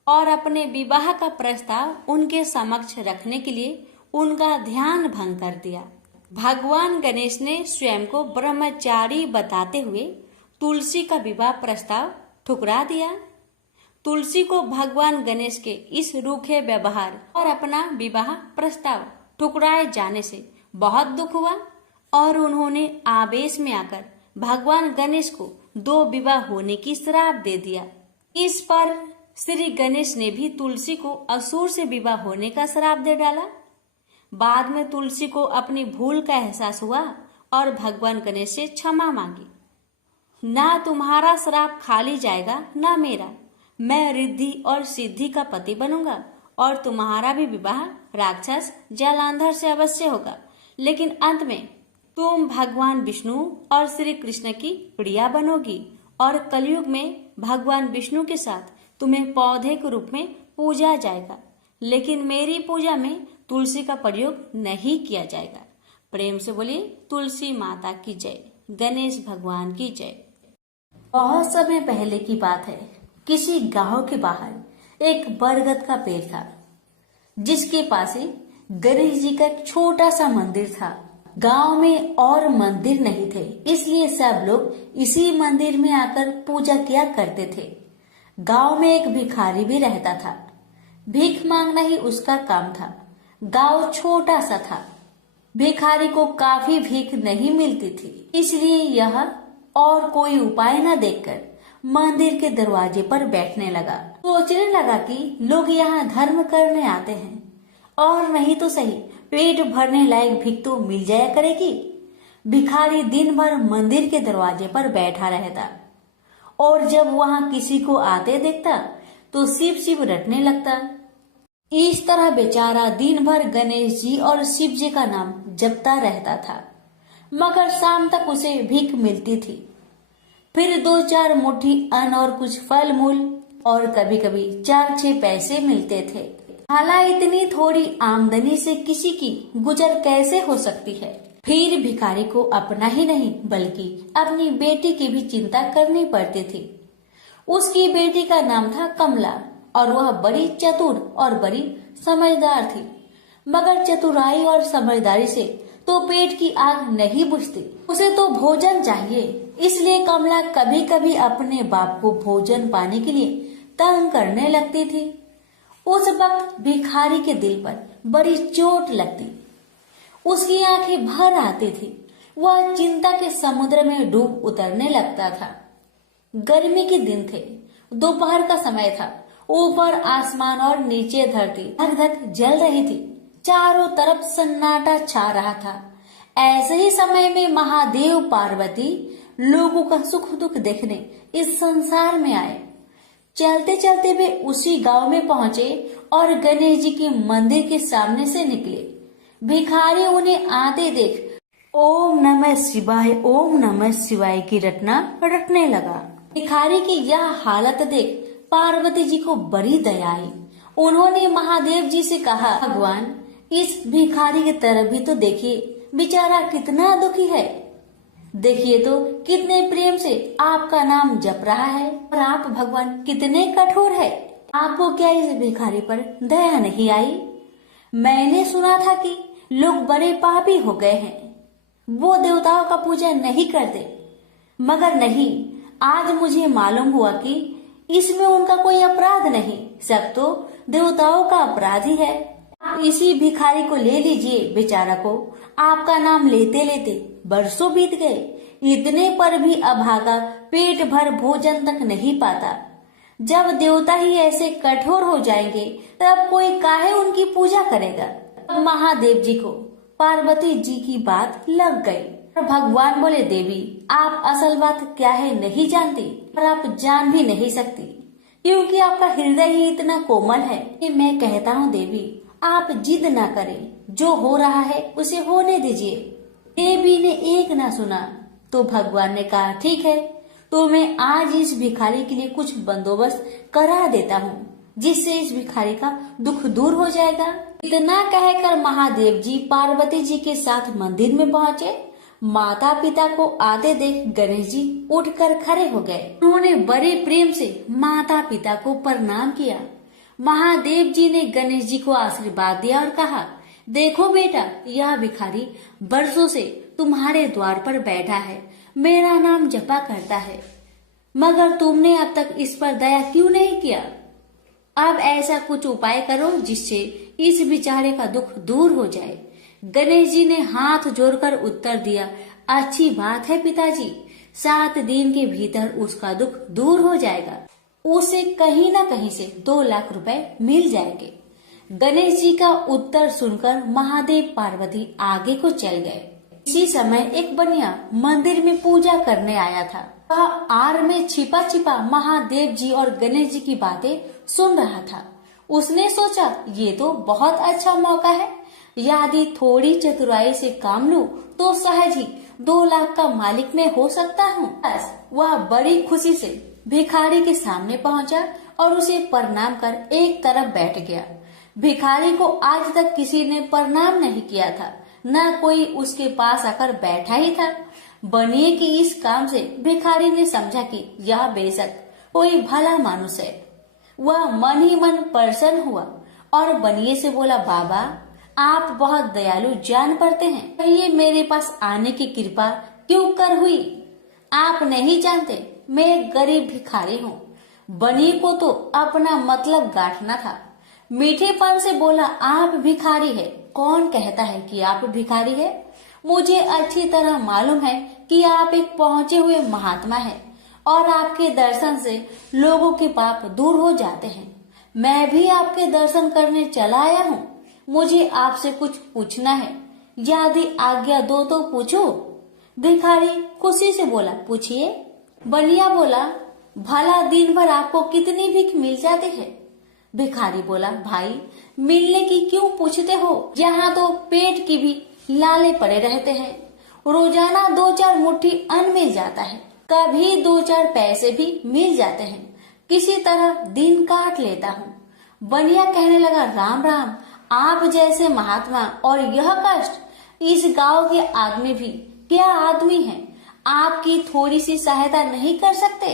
और अपने विवाह का प्रस्ताव उनके समक्ष रखने के लिए उनका ध्यान भंग कर दिया। भगवान गणेश ने स्वयं को ब्रह्मचारी बताते हुए तुलसी का विवाह प्रस्ताव ठुकरा दिया। तुलसी को भगवान गणेश के इस रूखे व्यवहार और अपना विवाह प्रस्ताव ठुकराए जाने से बहुत दुख हुआ और उन्होंने आवेश में आकर भगवान गणेश को 2 विवाह होने की श्राप दे दिया। इस पर श्री गणेश ने भी तुलसी को असुर से विवाह होने का श्राप दे डाला। बाद में तुलसी को अपनी भूल का एहसास हुआ और भगवान गणेश से क्षमा मांगी। ना तुम्हारा श्राप खाली जाएगा, ना मेरा। मैं रिद्धि और सिद्धि का पति बनूंगा और तुम्हारा भी विवाह राक्षस जलांधर से अवश्य होगा। लेकिन अंत में तुम भगवान विष्णु और श्री कृष्ण की प्रिया बनोगी और कलयुग में भगवान विष्णु के साथ तुम्हें पौधे के रूप में पूजा जाएगा, लेकिन मेरी पूजा में तुलसी का प्रयोग नहीं किया जाएगा। प्रेम से बोलिए तुलसी माता की जय, गणेश भगवान की जय। बहुत समय पहले की बात है, किसी गांव के बाहर एक बरगद का पेड़ था, जिसके पास ही गणेश जी का एक छोटा सा मंदिर था। गांव में और मंदिर नहीं थे, इसलिए सब लोग इसी मंदिर में आकर पूजा किया करते थे। गांव में एक भिखारी भी रहता था। भीख मांगना ही उसका काम था। गांव छोटा सा था, भिखारी को काफी भीख नहीं मिलती थी, इसलिए यह और कोई उपाय न देखकर मंदिर के दरवाजे पर बैठने लगा। सोचने लगा कि लोग यहाँ धर्म करने आते हैं और नहीं तो सही पेट भरने लायक भीख तो मिल जाया करेगी। भिखारी दिन भर मंदिर के दरवाजे पर बैठा रहता और जब वहाँ किसी को आते देखता तो शिव शिव रटने लगता। इस तरह बेचारा दिन भर गणेश जी और शिव जी का नाम जपता रहता था, मगर शाम तक उसे भीख मिलती थी। फिर 2-4 मुट्ठी अन्न और कुछ फल मूल और कभी कभी 4-6 पैसे मिलते थे। हालांकि इतनी थोड़ी आमदनी से किसी की गुजर कैसे हो सकती है। फिर भिखारी को अपना ही नहीं बल्कि अपनी बेटी की भी चिंता करनी पड़ती थी। उसकी बेटी का नाम था कमला और वह बड़ी चतुर और बड़ी समझदार थी, मगर चतुराई और समझदारी से तो पेट की आग नहीं बुझती, उसे तो भोजन चाहिए। इसलिए कमला कभी कभी अपने बाप को भोजन पाने के लिए तंग करने लगती थी। उस वक्त भिखारी के दिल पर बड़ी चोट लगती, उसकी आंखें भर आती थी। वह चिंता के समुद्र में डूब उतरने लगता था। गर्मी के दिन थे, दोपहर का समय था। ऊपर आसमान और नीचे धरती धक धक जल रही थी। चारों तरफ सन्नाटा छा रहा था। ऐसे ही समय में महादेव पार्वती लोगों का सुख दुख देखने इस संसार में आए। चलते चलते वे उसी गांव में पहुंचे और गणेश जी के मंदिर के सामने से निकले। भिखारी उन्हें आते देख ओम नमः शिवाय, ओम नमः शिवाय की रटना रटने लगा। भिखारी की यह हालत देख पार्वती जी को बड़ी दया आई। उन्होंने महादेव जी से कहा, भगवान इस भिखारी की तरफ भी तो देखिए, बेचारा कितना दुखी है। देखिए तो कितने प्रेम से आपका नाम जप रहा है और आप भगवान कितने कठोर है। आपको क्या इस भिखारी पर दया नहीं आई? मैंने सुना था कि लोग बड़े पापी हो गए हैं, वो देवताओं का पूजा नहीं करते, मगर नहीं, आज मुझे मालूम हुआ कि इसमें उनका कोई अपराध नहीं, सब तो देवताओं का अपराध ही है। आप इसी भिखारी को ले लीजिए। बेचारा को आपका नाम लेते लेते बरसों बीत गए, इतने पर भी अभागा पेट भर भोजन तक नहीं पाता। जब देवता ही ऐसे कठोर हो जाएंगे तब कोई काहे उनकी पूजा करेगा। अब महादेव जी को पार्वती जी की बात लग गई। भगवान बोले, देवी आप असल बात क्या है नहीं जानती और आप जान भी नहीं सकती, क्योंकि आपका हृदय ही इतना कोमल है कि मैं कहता हूँ देवी आप जिद ना करें, जो हो रहा है उसे होने दीजिए। देवी ने एक ना सुना तो भगवान ने कहा, ठीक है तो मैं आज इस भिखारी के लिए कुछ बंदोबस्त करा देता हूँ, जिससे इस भिखारी का दुख दूर हो जाएगा। इतना कहकर महादेव जी पार्वती जी के साथ मंदिर में पहुँचे। माता पिता को आते देख गणेश जी उठकर खड़े हो गए। उन्होंने बड़े प्रेम से माता पिता को प्रणाम किया। महादेव जी ने गणेश जी को आशीर्वाद दिया और कहा, देखो बेटा, यह भिखारी बरसों से तुम्हारे द्वार पर बैठा है, मेरा नाम जपा करता है, मगर तुमने अब तक इस पर दया क्यों नहीं किया? अब ऐसा कुछ उपाय करो जिससे इस बेचारे का दुख दूर हो जाए। गणेश जी ने हाथ जोड़कर उत्तर दिया, अच्छी बात है पिताजी, 7 दिन के भीतर उसका दुख दूर हो जाएगा, उसे कहीं न कहीं से 2 लाख रुपए मिल जाएंगे। गणेश जी का उत्तर सुनकर महादेव पार्वती आगे को चल गए। इसी समय एक बनिया मंदिर में पूजा करने आया था। वह आड़ में छिपा छिपा महादेव जी और गणेश जी की बातें सुन रहा था। उसने सोचा, ये तो बहुत अच्छा मौका है, यदि थोड़ी चतुराई से काम लूं तो सहज ही 2 लाख का मालिक मैं हो सकता हूँ। बस वह बड़ी खुशी से भिखारी के सामने पहुँचा और उसे प्रणाम कर एक तरफ बैठ गया। भिखारी को आज तक किसी ने प्रणाम नहीं किया था, न कोई उसके पास आकर बैठा ही था। बनिए की इस काम से भिखारी ने समझा कि यह बेशक कोई भला मानुष है। वह मन ही मन प्रसन्न हुआ और बनिए से बोला, बाबा आप बहुत दयालु जान पड़ते हैं, कहिए मेरे पास आने की कृपा क्यों कर हुई? आप नहीं जानते मैं एक गरीब भिखारी हूँ। बनिए को तो अपना मतलब गांठना था। मीठेपन से बोला, आप भिखारी है? कौन कहता है कि आप भिखारी है? मुझे अच्छी तरह मालूम है कि आप एक पहुँचे हुए महात्मा हैं और आपके दर्शन से लोगों के पाप दूर हो जाते हैं। मैं भी आपके दर्शन करने चला आया हूँ। मुझे आपसे कुछ पूछना है, यदि आज्ञा दो तो पूछो? भिखारी खुशी से बोला, पूछिए। बनिया बोला, भला दिन भर आपको कितनी भीख मिल जाती है? भिखारी बोला, भाई मिलने की क्यों पूछते हो, यहाँ तो पेट की भी लाले पड़े रहते हैं। रोजाना 2-4 मुट्ठी अन्न मिल जाता है, कभी 2-4 पैसे भी मिल जाते हैं। किसी तरह दिन काट लेता हूँ। बनिया कहने लगा, राम राम, आप जैसे महात्मा और यह कष्ट, इस गांव के आदमी भी क्या आदमी हैं? आपकी थोड़ी सी सहायता नहीं कर सकते?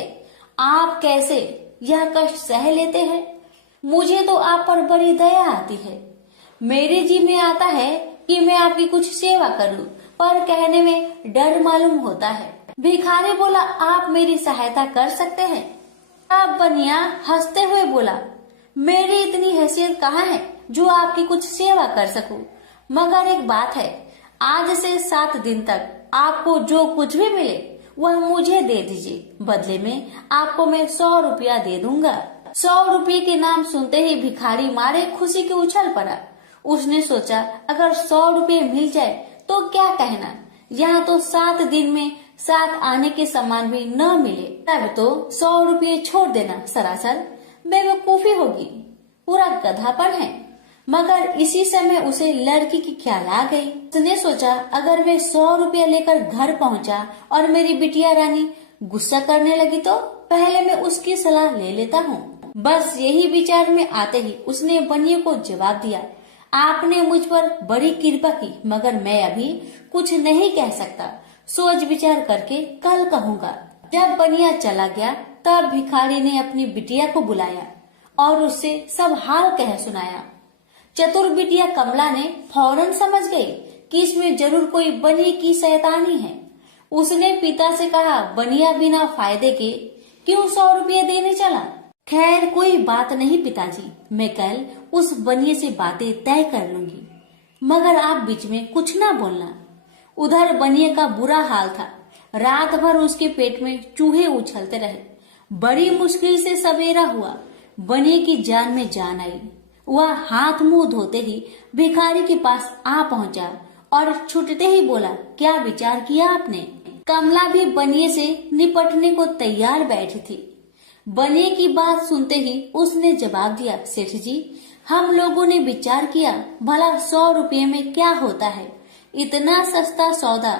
आप कैसे यह कष्ट सह लेते हैं? मुझे तो आप पर बड़ी दया आती है। मेरे जी में आता है कि मैं आपकी कुछ सेवा करूं, पर कहने में डर मालूम होता है। भिखारी बोला, आप मेरी सहायता कर सकते हैं? अब बनिया हंसते हुए बोला, मेरी इतनी हैसियत कहाँ है जो आपकी कुछ सेवा कर सकूं? मगर एक बात है, आज से 7 दिन तक आपको जो कुछ भी मिले वह मुझे दे दीजिए। बदले में आपको मैं 100 रुपया दे दूंगा। 100 रुपये के नाम सुनते ही भिखारी मारे खुशी के उछल पड़ा। उसने सोचा, अगर 100 रुपये मिल जाए तो क्या कहना, यहाँ तो 7 दिन में 7 आने के सामान भी न मिले, तब तो 100 रुपये छोड़ देना सरासर बेवकूफी होगी, पूरा गधापन है। मगर इसी समय उसे लड़की की ख्याल आ गई। उसने सोचा, अगर मैं 100 रुपया लेकर घर पहुंचा और मेरी बिटिया रानी गुस्सा करने लगी तो पहले मैं उसकी सलाह ले लेता हूँ। बस यही विचार में आते ही उसने बनिए को जवाब दिया, आपने मुझ पर बड़ी कृपा की, मगर मैं अभी कुछ नहीं कह सकता, सोच विचार करके कल कहूँगा। जब बनिया चला गया तब भिखारी ने अपनी बिटिया को बुलाया और उससे सब हाल कह सुनाया। चतुर बिटिया कमला ने फौरन समझ गई कि इसमें जरूर कोई बनिए की शैतानी है। उसने पिता से कहा, बनिया बिना फायदे के क्यों 100 रुपये देने चला? खैर कोई बात नहीं पिताजी, मैं कल उस बनिए से बातें तय कर लूंगी, मगर आप बीच में कुछ ना बोलना। उधर बनिए का बुरा हाल था। रात भर उसके पेट में चूहे उछलते रहे। बड़ी मुश्किल से सवेरा हुआ, बनिए की जान में जान आई। वह हाथ मुंह धोते ही भिखारी के पास आ पहुंचा और छूटते ही बोला, क्या विचार किया आपने? कमला भी बनिए से निपटने को तैयार बैठी थी। बनिए की बात सुनते ही उसने जवाब दिया, सेठ जी, हम लोगों ने विचार किया, भला 100 रुपये में क्या होता है, इतना सस्ता सौदा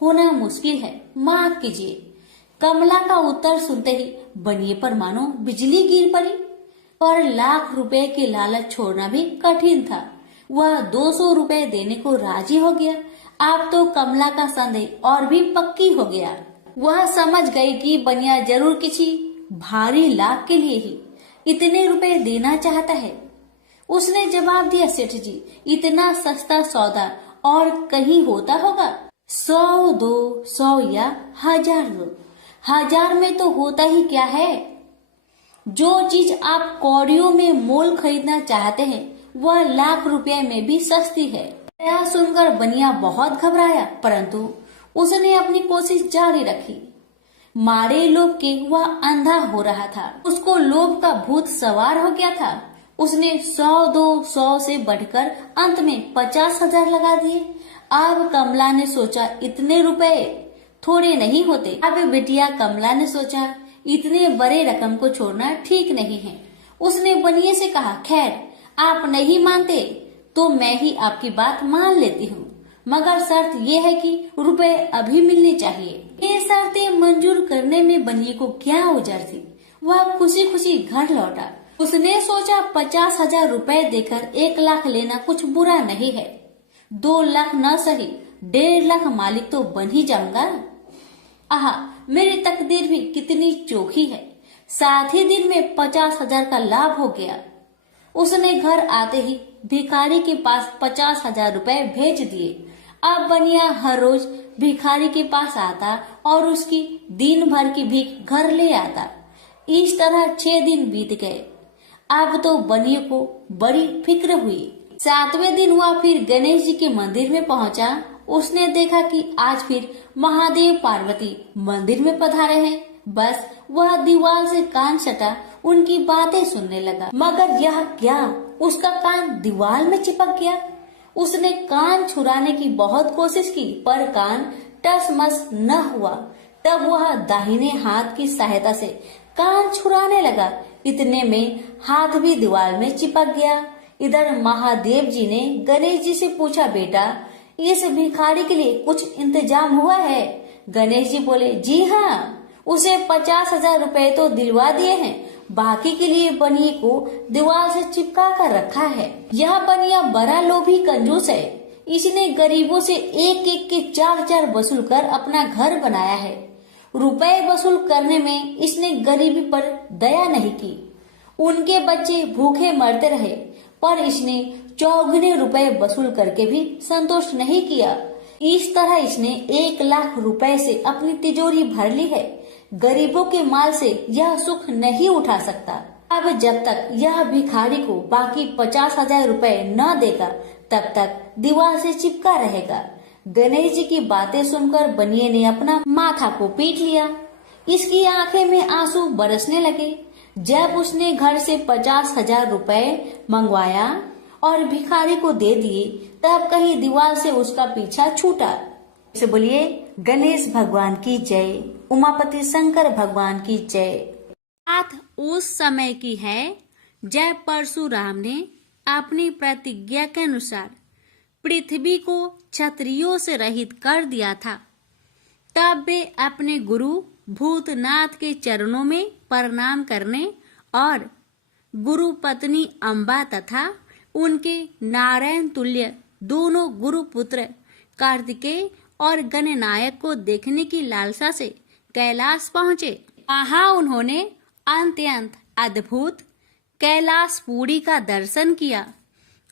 होना मुश्किल है, माफ कीजिए। कमला का उत्तर सुनते ही बनिए पर मानो बिजली गिर पड़ी। और लाख रुपए के लालच छोड़ना भी कठिन था। वह 200 रुपए देने को राजी हो गया। अब तो कमला का संदेह और भी पक्की हो गया। वह समझ गई कि बनिया जरूर किसी भारी लाभ के लिए ही इतने रुपए देना चाहता है। उसने जवाब दिया, सेठ जी, इतना सस्ता सौदा और कहीं होता होगा? 100 दो, 100 या 1000 दो। 1000 में तो होता ही क्या है? जो चीज आप कौड़ियों में मोल खरीदना चाहते हैं वह लाख रुपए में भी सस्ती है। यह सुनकर बनिया बहुत घबराया, परंतु उसने अपनी कोशिश जारी रखी। मारे लोभ के वह अंधा हो रहा था। उसको लोभ का भूत सवार हो गया था। उसने 100 दो, 100 से बढ़कर अंत में 50,000 लगा दिए। अब कमला ने सोचा, इतने रुपए थोड़े नहीं होते। अब बिटिया कमला ने सोचा, इतने बड़े रकम को छोड़ना ठीक नहीं है। उसने बनिए से कहा, खैर आप नहीं मानते तो मैं ही आपकी बात मान लेती हूँ, मगर शर्त ये है कि रुपए अभी मिलने चाहिए। ये शर्तें मंजूर करने में बनिए को क्या उजर थी। वह खुशी खुशी घर लौटा। उसने सोचा 50,000 रुपए देकर 1 लाख लेना कुछ बुरा नहीं है। 2 लाख न सही 1.5 लाख मालिक तो बन ही जाऊंगा। आहा, मेरी तकदीर भी कितनी चोखी है। 7 ही दिन में 50,000 का लाभ हो गया। उसने घर आते ही भिखारी के पास 50,000 रुपए भेज दिए। अब बनिया हर रोज भिखारी के पास आता और उसकी दिन भर की भीख घर ले आता। इस तरह 6 दिन बीत गए। अब तो बनिए को बड़ी फिक्र हुई। 7वें दिन वह फिर गणेश जी के मंदिर में पहुंचा। उसने देखा कि आज फिर महादेव पार्वती मंदिर में पधारे हैं। बस वह दीवार से कान सटा उनकी बातें सुनने लगा। मगर यह क्या, उसका कान दीवार में चिपक गया। उसने कान छुड़ाने की बहुत कोशिश की, पर कान टसमस न हुआ। तब वह दाहिने हाथ की सहायता से कान छुड़ाने लगा। इतने में हाथ भी दीवार में चिपक गया। इधर महादेव जी ने गणेश जी से पूछा, बेटा इस भिखारी के लिए कुछ इंतजाम हुआ है? गणेश जी बोले, जी हाँ, उसे 50,000 रुपए तो दिलवा दिए हैं, बाकी के लिए बनिए को दीवार से चिपका कर रखा है। यह बनिया बड़ा लोभी कंजूस है। इसने गरीबों से एक एक के 4-4 वसूल कर अपना घर बनाया है। रुपए वसूल करने में इसने गरीबी पर दया नहीं की। उनके बच्चे भूखे मरते रहे, पर इसने 4 रुपए वसूल करके भी संतोष नहीं किया। इस तरह इसने 1 लाख रुपए से अपनी तिजोरी भर ली है। गरीबों के माल से यह सुख नहीं उठा सकता। अब जब तक यह भिखारी को बाकी 50,000 रुपए न देगा, तब तक दीवार से चिपका रहेगा। गणेश जी की बातें सुनकर बनिए ने अपना माथा को पीट लिया। इसकी आंखें में आंसू बरसने लगे। जब उसने घर से 50,000 रुपए मंगवाया और भिखारी को दे दिए, तब कहीं दीवार से उसका पीछा छूटा। से बोलिए गणेश भगवान की जय, उमापति शंकर भगवान की जय। बात उस समय की है जब परशुराम ने अपनी प्रतिज्ञा के अनुसार पृथ्वी को क्षत्रियों से रहित कर दिया था। तब वे अपने गुरु भूतनाथ के चरणों में प्रणाम करने और गुरु पत्नी अम्बा तथा उनके नारायण तुल्य दोनों गुरु पुत्र कार्तिकेय और गणनायक को देखने की लालसा से कैलाश पहुँचे। वहाँ उन्होंने अत्यंत अद्भुत कैलाशपुरी का दर्शन किया।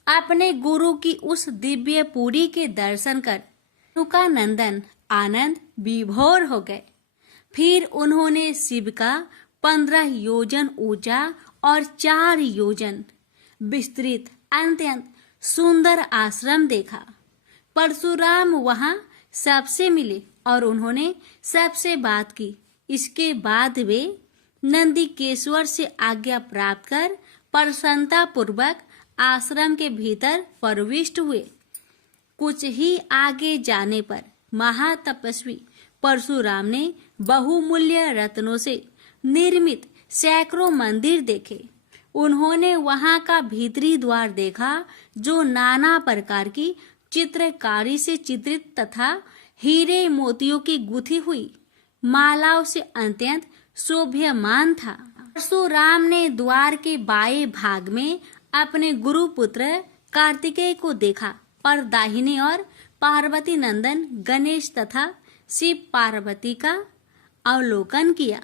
अपने गुरु की उस दिव्य पुरी के दर्शन कर उनका नंदन आनंद विभोर हो गए। फिर उन्होंने शिव का 15 योजन ऊंचा और 4 योजन विस्तृत अत्यंत सुंदर आश्रम देखा। परशुराम वहां सबसे मिले और उन्होंने सबसे बात की। इसके बाद वे नंदीकेश्वर से आज्ञा प्राप्त कर प्रसन्नता पूर्वक आश्रम के भीतर प्रविष्ट हुए। कुछ ही आगे जाने पर महातपस्वी परशुराम ने बहुमूल्य रत्नों से निर्मित सैकड़ों मंदिर देखे। उन्होंने वहां का भीतरी द्वार देखा, जो नाना प्रकार की चित्रकारी से चित्रित तथा हीरे मोतियों की गुथी हुई मालाओं से अत्यंत शोभ्यमान था। परशुराम ने द्वार के बाएं भाग में अपने गुरु पुत्र कार्तिकेय को देखा और दाहिने और पार्वती नंदन गणेश तथा शिव पार्वती का अवलोकन किया।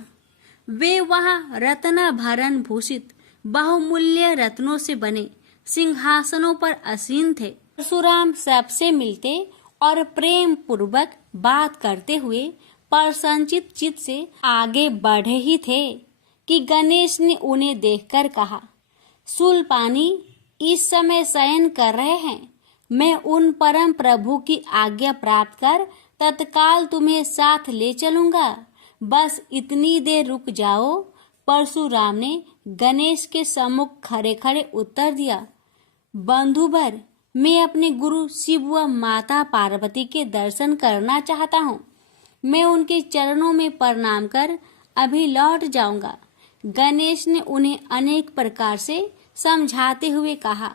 वे वहां रत्न भरण भूषित बहुमूल्य रत्नों से बने सिंहासनों पर आसीन थे। परशुराम सबसे मिलते और प्रेम पूर्वक बात करते हुए प्रसन्नचित चित्त से आगे बढ़े ही थे कि गणेश ने उन्हें देखकर कहा, शूलपाणी इस समय शयन कर रहे हैं। मैं उन परम प्रभु की आज्ञा प्राप्त कर तत्काल तुम्हें साथ ले चलूंगा। बस इतनी देर रुक जाओ। परशुराम ने गणेश के सम्मुख खड़े खड़े उत्तर दिया, बंधुवर, मैं अपने गुरु शिव व माता पार्वती के दर्शन करना चाहता हूँ। मैं उनके चरणों में प्रणाम कर अभी लौट जाऊंगा। गणेश ने उन्हें अनेक प्रकार से समझाते हुए कहा,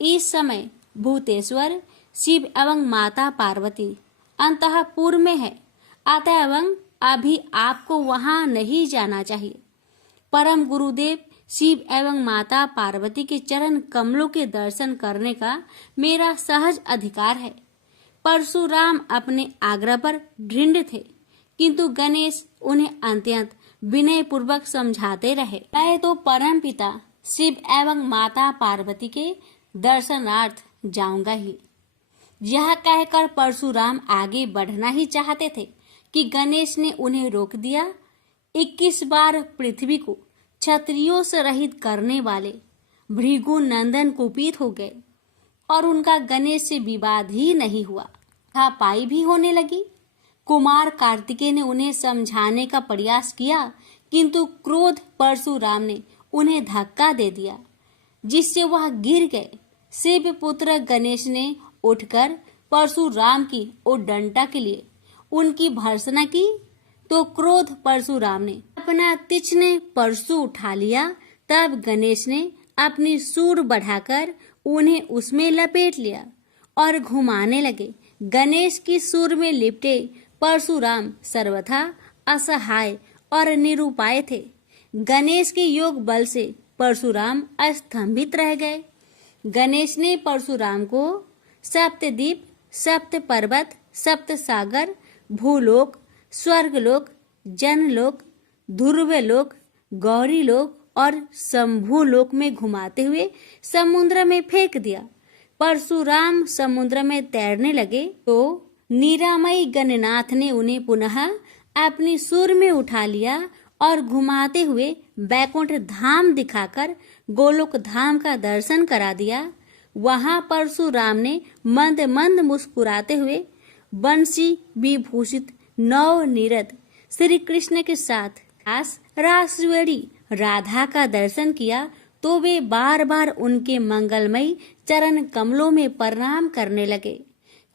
इस समय भूतेश्वर शिव एवं माता पार्वती अंतःपुर में है, अतः एवं अभी आपको वहां नहीं जाना चाहिए। परम गुरुदेव शिव एवं माता पार्वती के चरण कमलों के दर्शन करने का मेरा सहज अधिकार है। परशुराम अपने आग्रह पर दृढ़ थे, किंतु गणेश उन्हें अत्यंत विनय पूर्वक समझाते रहे। मैं तो परम पिता शिव एवं माता पार्वती के दर्शनार्थ जाऊंगा ही। यह कहकर परशुराम आगे बढ़ना ही चाहते थे कि गणेश ने उन्हें रोक दिया। 21 बार पृथ्वी को क्षत्रियों से रहित करने वाले भृगु नंदन कुपित हो गए और उनका गणेश से विवाद ही नहीं हुआ, हाथापाई भी होने लगी। कुमार कार्तिकेय ने उन्हें समझाने का प्रयास किया, किंतु क्रोध परशुराम ने उन्हें धक्का दे दिया, जिससे वह गिर गए। शिव पुत्र गणेश ने उठकर परशुराम की उद्दंडता के लिए उनकी भर्त्सना की, तो क्रोध परशुराम ने अपना तीक्ष्ण परशु उठा लिया। तब गणेश ने अपनी सूंड बढ़ाकर उन्हें उसमें लपेट लिया और घुमाने लगे। गणेश की सूंड में लिपटे परशुराम सर्वथा असहाय और निरुपाय थे। गणेश के योग बल से परशुराम अस्तंभित रह गए। गणेश ने परशुराम को सप्तद्वीप, सप्त पर्वत, सप्त सागर, भूलोक, स्वर्गलोक, जनलोक, ध्रुवलोक, गौरीलोक और शंभुलोक में घुमाते हुए समुद्र में फेंक दिया। परशुराम समुद्र में तैरने लगे तो निरामयी गणनाथ ने उन्हें पुनः अपनी सूंड में उठा लिया और घुमाते हुए बैकुंठ धाम दिखाकर गोलोक धाम का दर्शन करा दिया। वहां परशुराम ने मंद मंद मुस्कुराते हुए बंसी विभूषित नव निरत श्री कृष्ण के साथ रासवेड़ी राधा का दर्शन किया, तो वे बार बार उनके मंगलमयी चरण कमलों में प्रणाम करने लगे।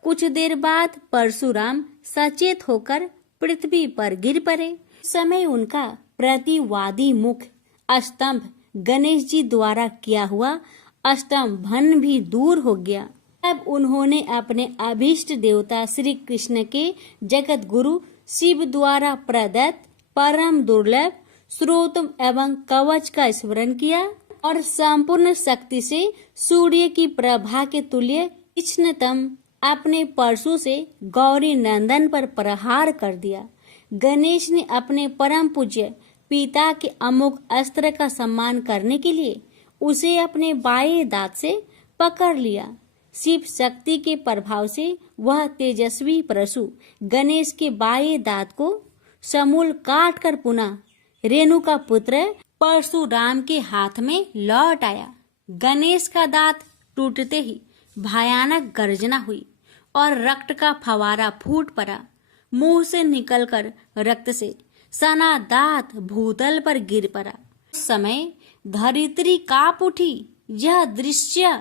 कुछ देर बाद परशुराम सचेत होकर पृथ्वी पर गिर पड़े। समय उनका प्रतिवादी मुख स्तंभ गणेश जी द्वारा किया हुआ स्तंभन भी दूर हो गया। तब उन्होंने अपने अभीष्ट देवता श्री कृष्ण के जगत गुरु शिव द्वारा प्रदत्त परम दुर्लभ स्रोत एवं कवच का स्मरण किया और संपूर्ण शक्ति से सूर्य की प्रभा के तुल्य तीक्ष्णतम अपने परशु से गौरी नंदन पर प्रहार कर दिया। गणेश ने अपने परम पूज्य पिता के अमोघ अस्त्र का सम्मान करने के लिए उसे अपने बाएं दांत से पकड़ लिया। शिव शक्ति के प्रभाव से वह तेजस्वी परशु गणेश के बाएं दांत को समूल काट कर पुनः रेणु का पुत्र परशुराम के हाथ में लौट आया। गणेश का दांत टूटते ही भयानक गर्जना हुई और रक्त का फवारा फूट पड़ा। मुंह से निकलकर रक्त से सना दांत भूतल पर गिर पड़ा। उस समय धरित्री कांप उठी। यह दृश्य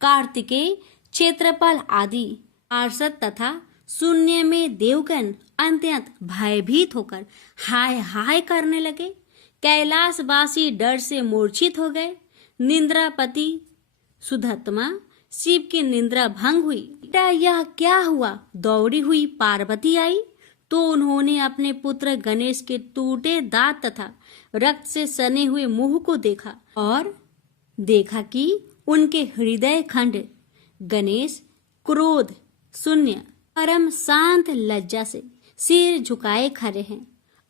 कार्तिकेय, क्षेत्रपाल आदि पार्षद तथा शून्य में देवगण अत्यंत भयभीत होकर हाय हाय करने लगे। कैलाशवासी डर से मूर्छित हो गए। निंद्रापति सुधत्मा शिव की निंद्रा भंग हुई। यह क्या हुआ? दौड़ी हुई पार्वती आई तो उन्होंने अपने पुत्र गणेश के टूटे दांत तथा रक्त से सने हुए मुंह को देखा और देखा कि उनके हृदय खंड गणेश क्रोध शून्य परम शांत लज्जा से सिर झुकाए खड़े हैं।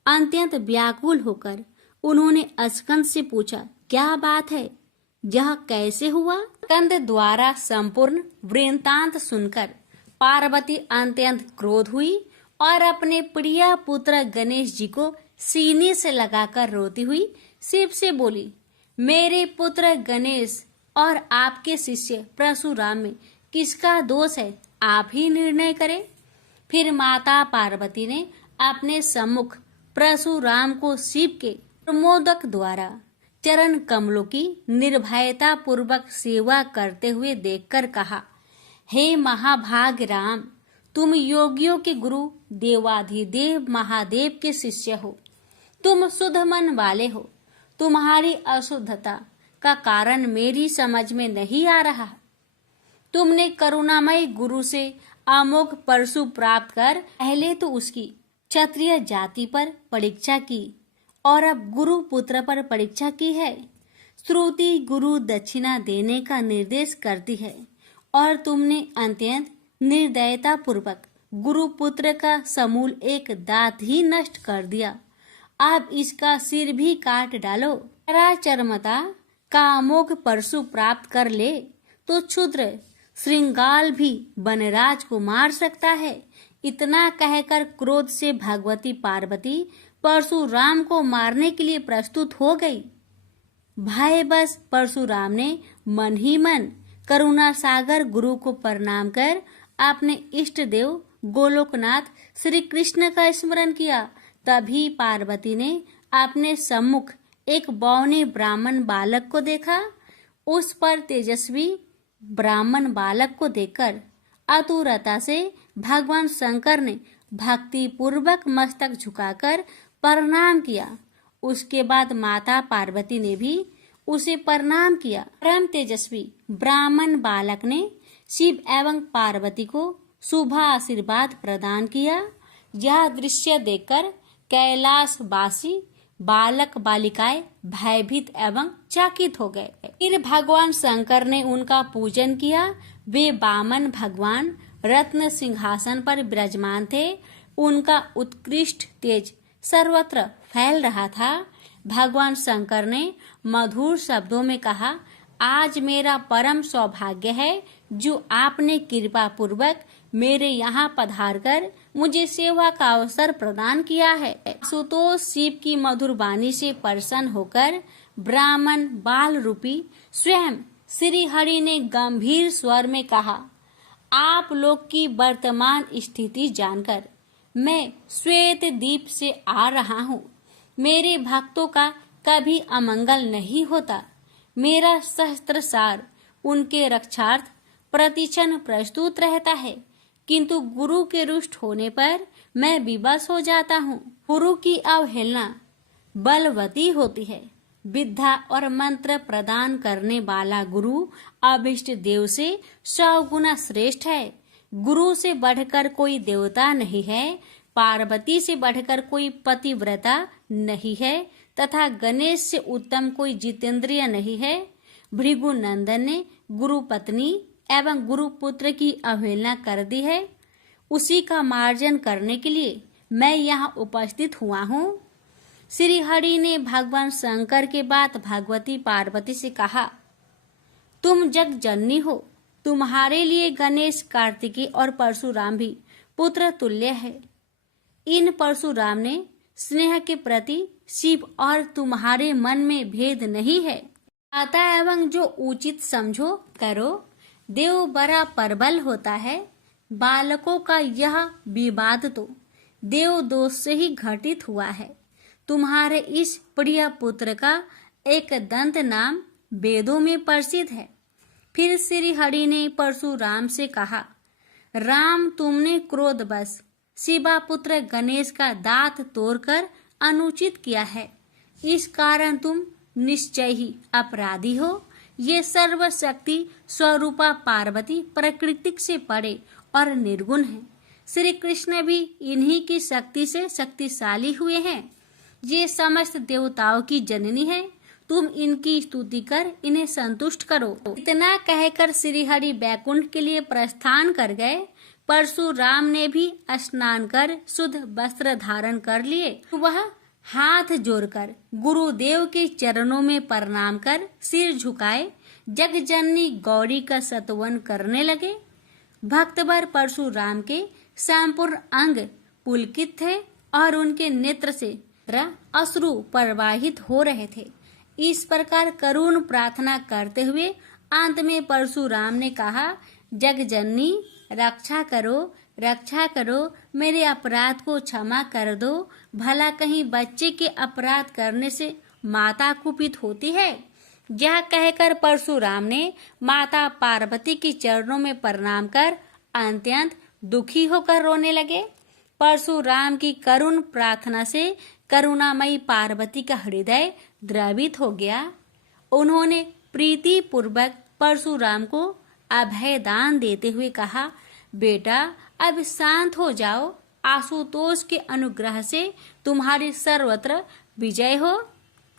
अत्यंत व्याकुल होकर उन्होंने स्कंद से पूछा, क्या बात है? यह कैसे हुआ? स्कंद द्वारा संपूर्ण वृत्तांत सुनकर पार्वती अत्यंत क्रोध हुई और अपने प्रिय पुत्र गणेश जी को सीने से लगाकर रोती हुई शिव से बोली, मेरे पुत्र गणेश और आपके शिष्य परशुराम में किसका दोष है? आप ही निर्णय करें। फिर माता पार्वती ने अपने सम्मुख परशुराम को शिव के प्रमोदक द्वारा चरण कमलों की निर्भयता पूर्वक सेवा करते हुए देखकर कहा, हे महाभाग राम, तुम योगियों के गुरु देवाधिदेव महादेव के शिष्य हो। तुम शुद्ध मन वाले हो। तुम्हारी अशुद्धता का कारण मेरी समझ में नहीं आ रहा। तुमने करुणामय गुरु से अमोघ परशु प्राप्त कर पहले तो उसकी क्षत्रिय जाति पर परीक्षा की और अब गुरु पुत्र पर परीक्षा की है। श्रुति गुरु दक्षिणा देने का निर्देश करती है और तुमने अत्यंत निर्दयता पूर्वक गुरु पुत्र का समूल एक दांत ही नष्ट कर दिया। अब इसका सिर भी काट डालो। चरमता का अमोघ परशु प्राप्त कर ले तो क्षुद्र श्रृंगाल भी वनराज को मार सकता है। इतना कहकर क्रोध से भगवती पार्वती परशुराम को मारने के लिए प्रस्तुत हो गई। भय बस परशुराम ने मन ही मन करुणा सागर गुरु को प्रणाम कर अपने इष्ट देव गोलोकनाथ श्री कृष्ण का स्मरण किया। तभी पार्वती ने अपने सम्मुख एक बौने ब्राह्मण बालक को देखा। उस पर तेजस्वी ब्राह्मण बालक को देखकर आतुरता से भगवान शंकर ने भक्ति पूर्वक मस्तक झुकाकर प्रणाम किया। उसके बाद माता पार्वती ने भी उसे प्रणाम किया। परम तेजस्वी ब्राह्मण बालक ने शिव एवं पार्वती को शुभ आशीर्वाद प्रदान किया। यह दृश्य देखकर कैलाशवासी बालक बालिकाएं भयभीत एवं चकित हो गए। फिर भगवान शंकर ने उनका पूजन किया। वे वामन भगवान रत्न सिंहासन पर विराजमान थे। उनका उत्कृष्ट तेज सर्वत्र फैल रहा था। भगवान शंकर ने मधुर शब्दों में कहा, आज मेरा परम सौभाग्य है जो आपने कृपा पूर्वक मेरे यहाँ पधार कर मुझे सेवा का अवसर प्रदान किया है। सुतोष शिव की मधुर वाणी से प्रसन्न होकर ब्राह्मण बाल रूपी स्वयं श्री हरि ने गंभीर स्वर में कहा, आप लोग की वर्तमान स्थिति जानकर मैं श्वेत द्वीप से आ रहा हूँ। मेरे भक्तों का कभी अमंगल नहीं होता। मेरा सहस्त्र सार उनके रक्षार्थ प्रतिक्षण प्रस्तुत रहता है, किंतु गुरु के रुष्ट होने पर मैं विवश हो जाता हूँ। गुरु की अवहेलना बलवती होती है। विद्या और मंत्र प्रदान करने वाला गुरु अभिष्ट देव से 100 गुना श्रेष्ठ है। गुरु से बढ़कर कोई देवता नहीं है, पार्वती से बढ़कर कोई पतिव्रता नहीं है तथा गणेश से उत्तम कोई जितेंद्रिय नहीं है। भृगु नंदन ने गुरु पत्नी एवं गुरु पुत्र की अवहेलना कर दी है। उसी का मार्जन करने के लिए मैं यहाँ उपस्थित हुआ हूँ। श्री हरि ने भगवान शंकर के बाद भगवती पार्वती से कहा, तुम जग जननी हो। तुम्हारे लिए गणेश, कार्तिकेय और परशुराम भी पुत्र तुल्य है। इन परशुराम ने स्नेह के प्रति शिव और तुम्हारे मन में भेद नहीं है। आता एवं जो उचित समझो करो। देव बड़ा प्रबल होता है। बालकों का यह विवाद तो देव दोष से ही घटित हुआ है। तुम्हारे इस प्रिय पुत्र का एक दंत नाम वेदों में प्रसिद्ध है। फिर श्री हरि ने परशुराम से कहा, राम, तुमने क्रोधवश शिवा पुत्र गणेश का दांत तोड़कर अनुचित किया है। इस कारण तुम निश्चय ही अपराधी हो। ये सर्वशक्ति स्वरूपा पार्वती प्रकृति से परे और निर्गुण है। श्री कृष्ण भी इन्हीं की शक्ति से शक्तिशाली हुए हैं। ये समस्त देवताओं की जननी है। तुम इनकी स्तुति कर इन्हें संतुष्ट करो। इतना कहकर श्री हरि बैकुंठ के लिए प्रस्थान कर गए। परशुराम ने भी स्नान कर शुद्ध वस्त्र धारण कर लिए। वह हाथ जोड़कर गुरुदेव के चरणों में प्रणाम कर सिर झुकाए जगजननी गौरी का स्तवन करने लगे। भक्तवर परशुराम के संपूर्ण अंग पुलकित थे और उनके नेत्र से अश्रु प्रवाहित हो रहे थे। इस प्रकार करुण प्रार्थना करते हुए अंत में परशुराम ने कहा, जगजननी रक्षा करो, रक्षा करो, मेरे अपराध को क्षमा कर दो। भला कहीं बच्चे के अपराध करने से माता कुपित होती है। यह कहकर परशुराम ने माता पार्वती के चरणों में प्रणाम कर अत्यंत दुखी होकर रोने लगे। परशुराम की करुण प्रार्थना से करुणामयी पार्वती का हृदय द्रवित हो गया। उन्होंने प्रीति पूर्वक परशुराम को अभय दान देते हुए कहा, बेटा अब शांत हो जाओ, आशुतोष के अनुग्रह से तुम्हारी सर्वत्र विजय हो।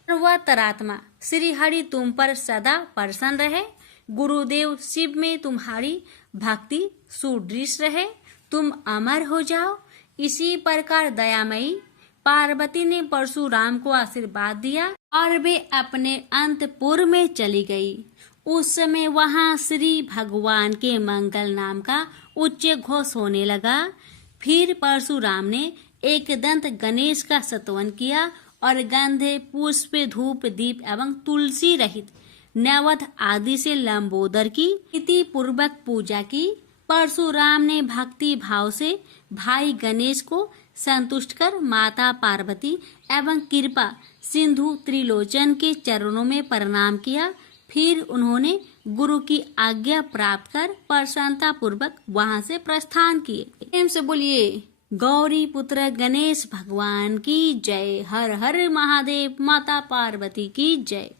सर्वतरात्मा श्री हरि तुम पर सदा प्रसन्न रहे। गुरुदेव शिव में तुम्हारी भक्ति सुदृढ़ रहे। तुम अमर हो जाओ। इसी प्रकार दयामयी पार्वती ने परशुराम को आशीर्वाद दिया और वे अपने अंतपुर में चली गई। उस समय वहां श्री भगवान के मंगल नाम का उच्च घोष होने लगा। फिर परशुराम ने एक दंत गणेश का स्तवन किया और गंधे, पुष्प, धूप, दीप एवं तुलसी रहित नैवेद्य आदि से लंबोदर की विधि पूर्वक पूजा की। परशुराम ने भक्ति भाव से भाई गणेश को संतुष्ट कर माता पार्वती एवं कृपा सिंधु त्रिलोचन के चरणों में प्रणाम किया। फिर उन्होंने गुरु की आज्ञा प्राप्त कर प्रसन्नता पूर्वक वहां से प्रस्थान किए। प्रेम से बोलिए गौरी पुत्र गणेश भगवान की जय। हर हर महादेव। माता पार्वती की जय।